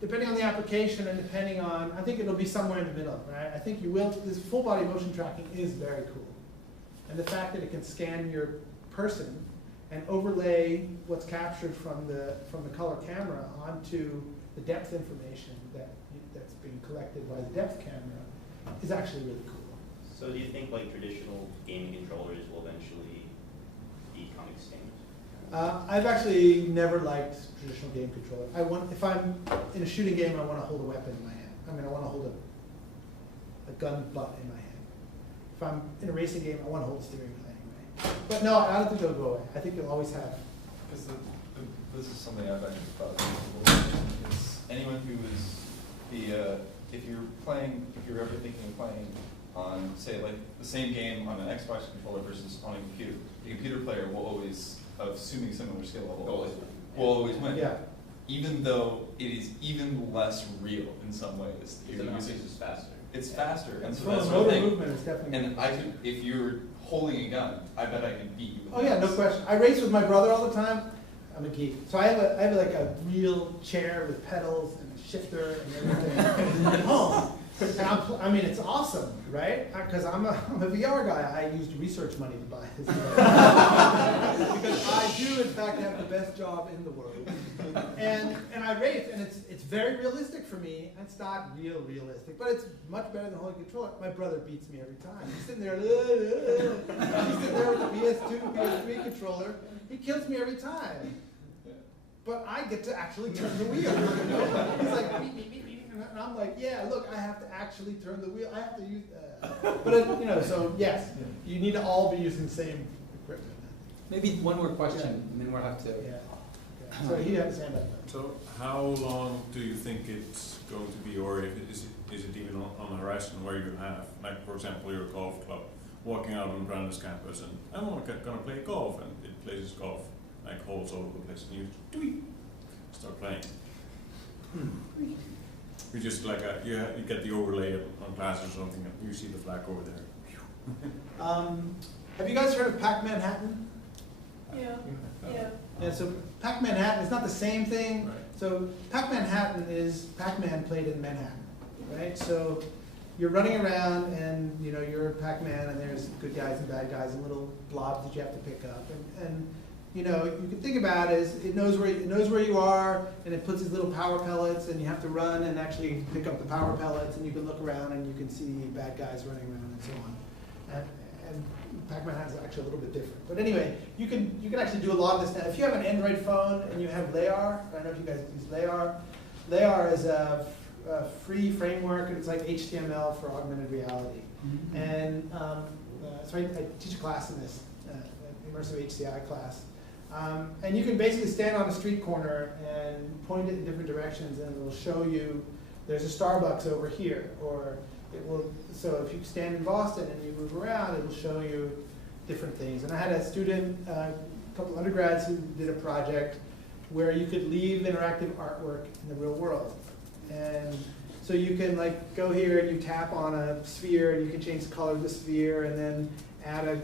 depending on the application and depending on, I think it'll be somewhere in the middle, right? I think you will, this full body motion tracking is very cool. And the fact that it can scan your person and overlay what's captured from the color camera onto the depth information that's being collected by the depth camera is actually really cool. So do you think like traditional gaming controllers will eventually become extinct? I've actually never liked traditional game controller. If I'm in a shooting game, I want to hold a weapon in my hand. I mean, I want to hold a gun butt in my hand. if I'm in a racing game, I want to hold the steering wheel anyway. But no, I don't think they'll go away. I think you'll always have. Because this is something I've actually thought about. Is anyone who is if you're ever thinking of playing on, say, like the same game on an Xbox controller versus on a computer, the computer player will always, assuming similar skill level, will always win. Yeah. Even though it is even less real in some ways. Because the mouse is faster. It's faster, and so From that's a the motor thing. movement, it's definitely. And I could, if you're holding a gun, I bet I can beat you with Oh yeah, no this. question. I race with my brother all the time. I'm a geek. So I have like a real chair with pedals and a shifter and everything at home. And I mean, it's awesome, right? Because I'm a VR guy. I used research money to buy this. Because I do, in fact, have the best job in the world. And I race, and it's very realistic for me. It's not realistic, but it's much better than holding a controller. My brother beats me every time. He's sitting there, he's sitting there with the PS2, PS3 controller. He kills me every time. But I get to actually turn the wheel. He's like, beep, beep, beep, beep. And I'm like, yeah, look, I have to actually turn the wheel. I have to use, but so yes, you need to all be using the same equipment. Maybe one more question, and then we'll have to. Yeah. Okay. So he had his hand up. So how long do you think it's going to be, or is it even on the horizon where you have, like for example, your golf club, walking out on Brandeis campus and I'm gonna play golf, and it plays golf like holes all over the place, and you start playing. You just like you get the overlay on glass or something, and you see the flag over there. Have you guys heard of Pac Manhattan? Yeah. Yeah. Yeah, so Pac Manhattan is not the same thing. Right. So Pac Manhattan is Pac-Man played in Manhattan, right? So you're running around and you're Pac-Man, and there's good guys and bad guys and little blobs that you have to pick up. And you can think about it as it knows where you are, and it puts these little power pellets, and you have to run and actually pick up the power pellets, and you can look around and you can see bad guys running around and so on. And Pac-Man is actually a little bit different. But anyway, you can actually do a lot of this now. If you have an Android phone and you have Layar, I don't know if you guys use Layar. Layar is a free framework, and it's like HTML for augmented reality. Mm-hmm. And so I teach a class in this, immersive HCI class. And you can basically stand on a street corner and point it in different directions, and it will show you there's a Starbucks over here, or it will. So if you stand in Boston and you move around, it will show you different things. And I had a student, a couple undergrads, who did a project where you could leave interactive artwork in the real world. And so you can go here and you tap on a sphere, and you can change the color of the sphere, and then add a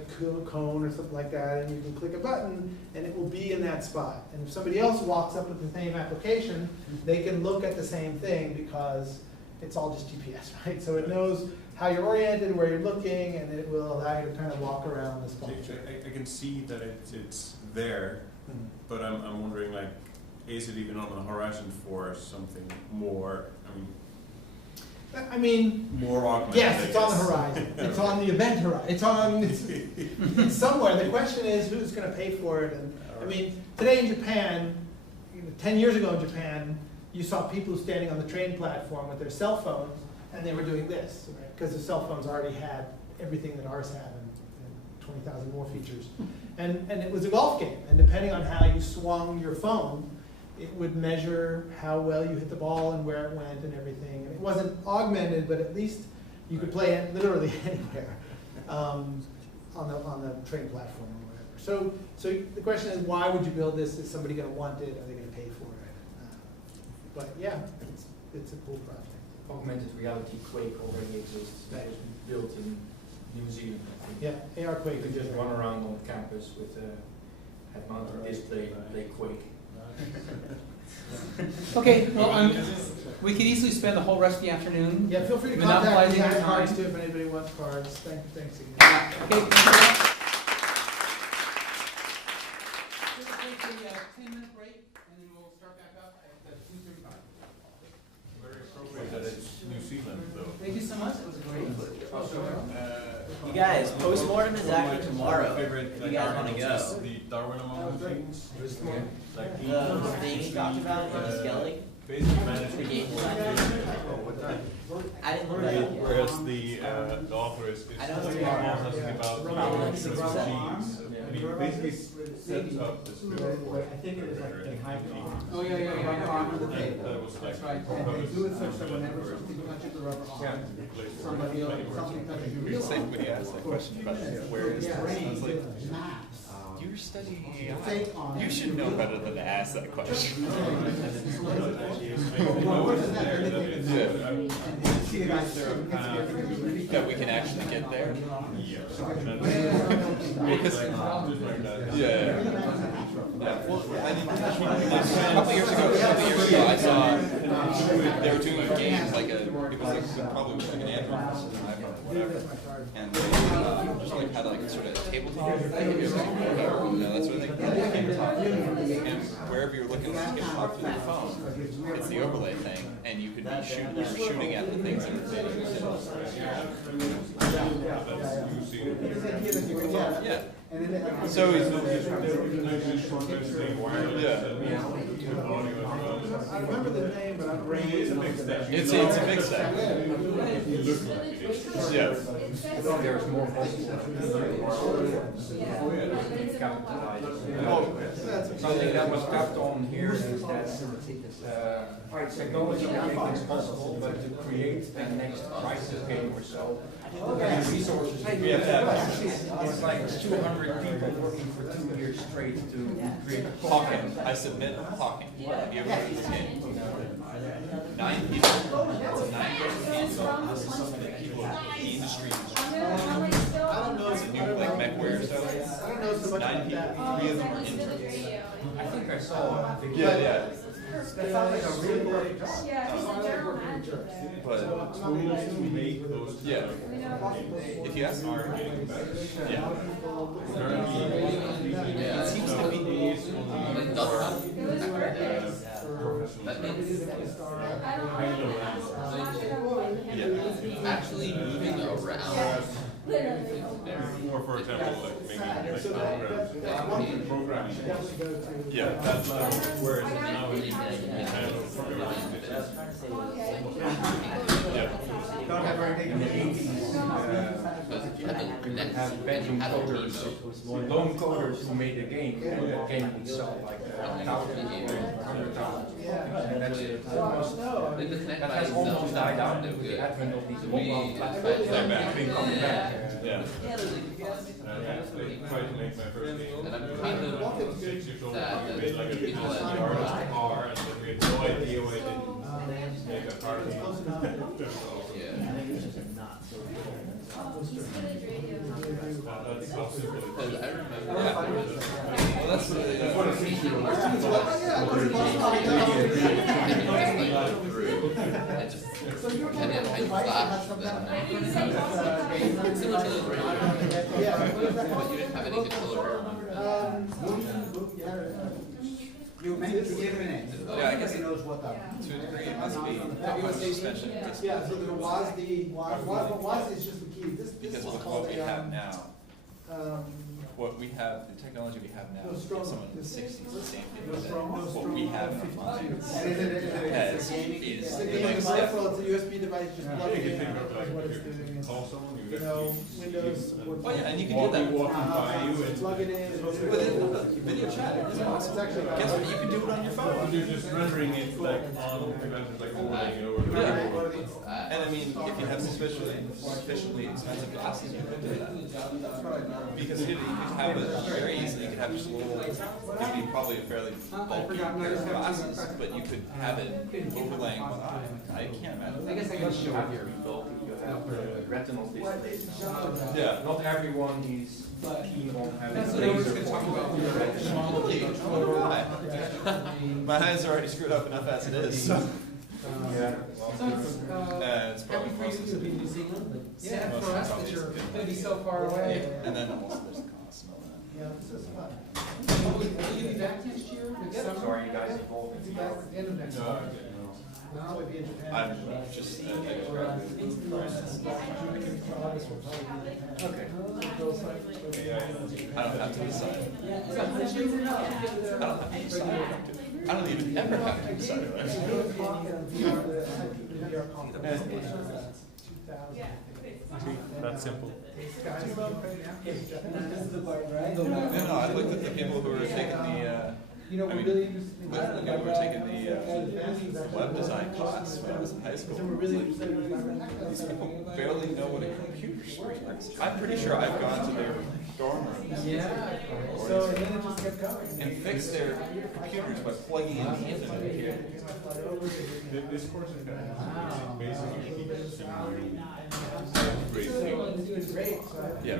cone or something like that, and you can click a button, and it will be in that spot. And if somebody else walks up with the same application, they can look at the same thing because it's all just GPS, right? So it knows how you're oriented, where you're looking, and it will allow you to kind of walk around the spot. I can see that it's there, but I'm wondering, is it even on the horizon for something more? I mean, more augmented. Yes, it's on the horizon. It's on the event horizon. It's somewhere. The question is who's going to pay for it. And I mean, today in Japan, 10 years ago in Japan, you saw people standing on the train platform with their cell phones, and they were doing this, because the cell phones already had everything that ours had, and 20,000 more features. And it was a golf game, and depending on how you swung your phone, it would measure how well you hit the ball and where it went and everything. And it wasn't augmented, but at least you could play it literally anywhere on the train platform or whatever. So the question is, why would you build this? Is somebody going to want it? Are they going to pay for it? But yeah, it's a cool project. Augmented reality Quake already exists. It was built in New Zealand, I think. Yeah, AR Quake. You could just run around on campus with a head-mounted display, play Quake. Okay, well, we could easily spend the whole rest of the afternoon. Yeah, feel free to contact me. I have cards too if anybody wants cards. Thanks again. Okay, thank you. We'll take a 10-minute break, and then we'll start back up at 2:35. Very appropriate that it's New Zealand, though. Thank you so much. It was great. You guys, postmortem is actually tomorrow. Favorite, If you guys want to go. The Darwin among things. The thing you talked about with the skelly. basically managing Game the I didn't know that. whereas the author is I know something it's hard. about Like the 6%. machines. And he basically sets up the script for I think it was like they hide the arm. Oh, yeah. Rubber arm on the that table. was like That's right. And they do it such that whenever something touches the rubber arm, somebody else, something touches the real It's like arm. when he asked that question about where is this, I was like, Maps. you're studying Take on AI. You should know better than to ask that question. Well, what is that? Then they take the Yeah. map, and they see it as That we can actually get there. Yeah, well, I mean, a couple years ago, I saw they were doing a game like it was like probably like an Android or an iPhone or whatever, and they just like had like sort of tabletop thing, that sort of thing, tabletop, and wherever you're looking at the tabletop through your phone, it's the overlay thing, and you could be shooting at the things that are yeah. So he's I remember the name, but I'm brain. it's a big step. Yeah. There's more something that was touched on here is that technology can make things possible, but to create the next crisis game or so, the resources. It's like 200 people working for 2 years straight to create a Hawking. I submit Hawking. Have you ever heard of this game? 9 people. It's a 9-person game. This is something that people in the industry I don't know. it's a new like MechWarrior style. I don't know so much 9 about people. that. 3 of them are interns. I think I saw a video. Yeah. That sounds like a really perfect job. Yeah, he's a general manager there. But tools to make those yeah, if you ask yeah. It seems to be Actually moving around. Or for example, like maybe programming. Yeah, That's where it's now it's kind of programming. yeah. Don't have anything in the 80s. Have bedroom coders, lone coders who made a game, and the game would sell like 1,000 or 100,000. And that's it. That has almost died out with the advent of these mobile platforms that have been coming back. Yeah. I tried to make my first game. And I'm kind of 6 years old. sad I that made like a people business that card on a car, and then we had no idea why I didn't make a car. That's how simple it is. Because I remember Well, that's what a feature was and then how you flash them. Similar to the radio. But you didn't have any controller. You managed to give him a name. Yeah, I guess Everybody knows what that. to a degree it must be a suspension Yeah, so the was is just the key. This because is look called what we have now. What we have, the technology we have now, No if strong. someone in the 60s the same thing No as strong. what we have in our minds And has it's is a the gaming next step. peripheral, it's a USB device, just plug You it can in, think of that's what it's like, doing. you call someone, You know, Windows. Oh yeah, and you can do that. Walking by you and. Plug it in. But then video chat, It's actually. guess what, you can do it on your phone. You're just rendering it like on, like overlaying it over. Yeah. And I mean, if you have sufficiently expensive glasses, you could do that. Because you could have it very easily, you could have just a little, it would be probably a fairly bulky pair of glasses, but you could have it overlaying one eye. I can't imagine. I guess I can show it here. Retinal displays. Yeah. Not everyone is keen on having. That's what I was gonna talk about. My eyes are already screwed up enough as it is, so. Yeah. It's probably Happy for you closest to be in New Zealand, sad for us that you're gonna be so far away. And then also there's the cost and all that. Yeah, this is fun. Will you be back next year, next summer? So are you guys involved It's in back at the end of next No, month. no. Now we'll be in Japan. I'm just, Okay. I don't have to decide. I don't have to decide. I don't even ever have to decide it. That's simple. No, I looked at the people who were taking the, who were taking the web design class when I was in high school. It's like, these people barely know what a computer screen is. I'm pretty sure I've gone to their dorm rooms. And fixed their computers by plugging in the internet here. This course is going to basically teach Yeah.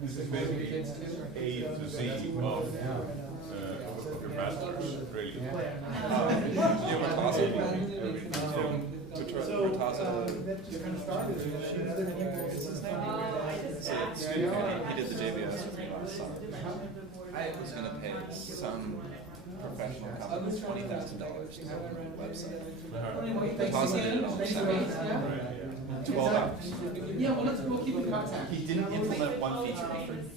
This is basically A to Z of your bachelor's, really. He did the JBS with me last summer. I was going to pay some professional company $20,000 to build a website. Purtasa did it all. 12 hours. Yeah, well, we'll keep in contact. He didn't implement one feature.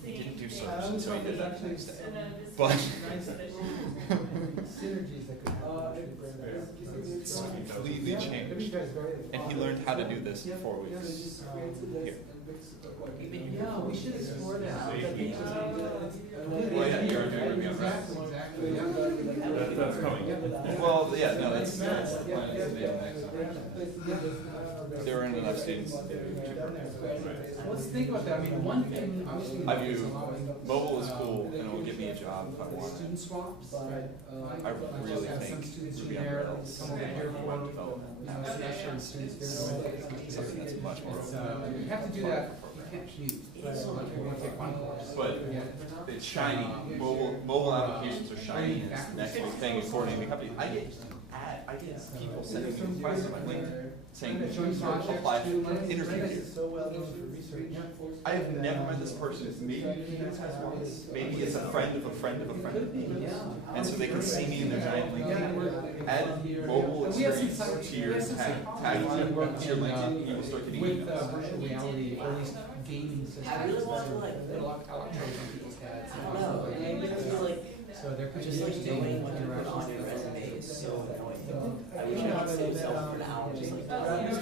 He didn't do services, so he did that the next day. But it's completely changed. And he learned how to do this in 4 weeks. Here. Yeah, we should explore that. Well, yeah, you're doing it. Exactly, yeah. That's coming. Well, yeah, no, that's the plan is to do it next time. There weren't enough students to do two programs. Let's think about that. I mean, one thing, obviously. I view mobile is cool and it will give me a job if I want Student it. swaps. I really Have some think students it from would be there, unreal. some over here for, semester and students here. Something that's much more open. You have to do that, you can't choose. You want to take one course. But it's shiny. Mobile applications are shiny and it's the next big thing according to the company. I get people sending me requests on my LinkedIn saying that you apply for interview here. I have never met this person. Maybe he has once. Maybe it's a friend of a friend of a friend of me. And so they can see me in their giant LinkedIn. Add mobile experience to your tag to your LinkedIn. You will start getting with emails. virtual reality, or at least gaming systems. I really want to like, It'll electronic on people's heads. I don't know, I feel like, So there could be just like interesting knowing what to put on your resume is so annoying. I wish I could save myself for an hour, just like, That's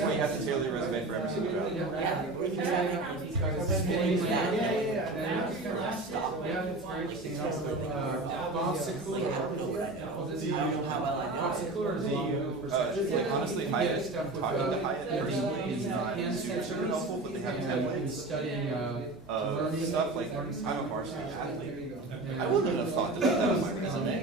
why you have to tailor your resume for every single job. yeah, or even having, if you finish that, stop. Yeah, it's very interesting. Also, Bob Secula. Like, I don't know what I know. I don't know how well I know Bob it. Secula is Like honestly, Hyatt, talking to Hyatt personally is not super helpful, but they have templates studying of stuff like I'm a varsity athlete. I wouldn't have thought to do that on my resume.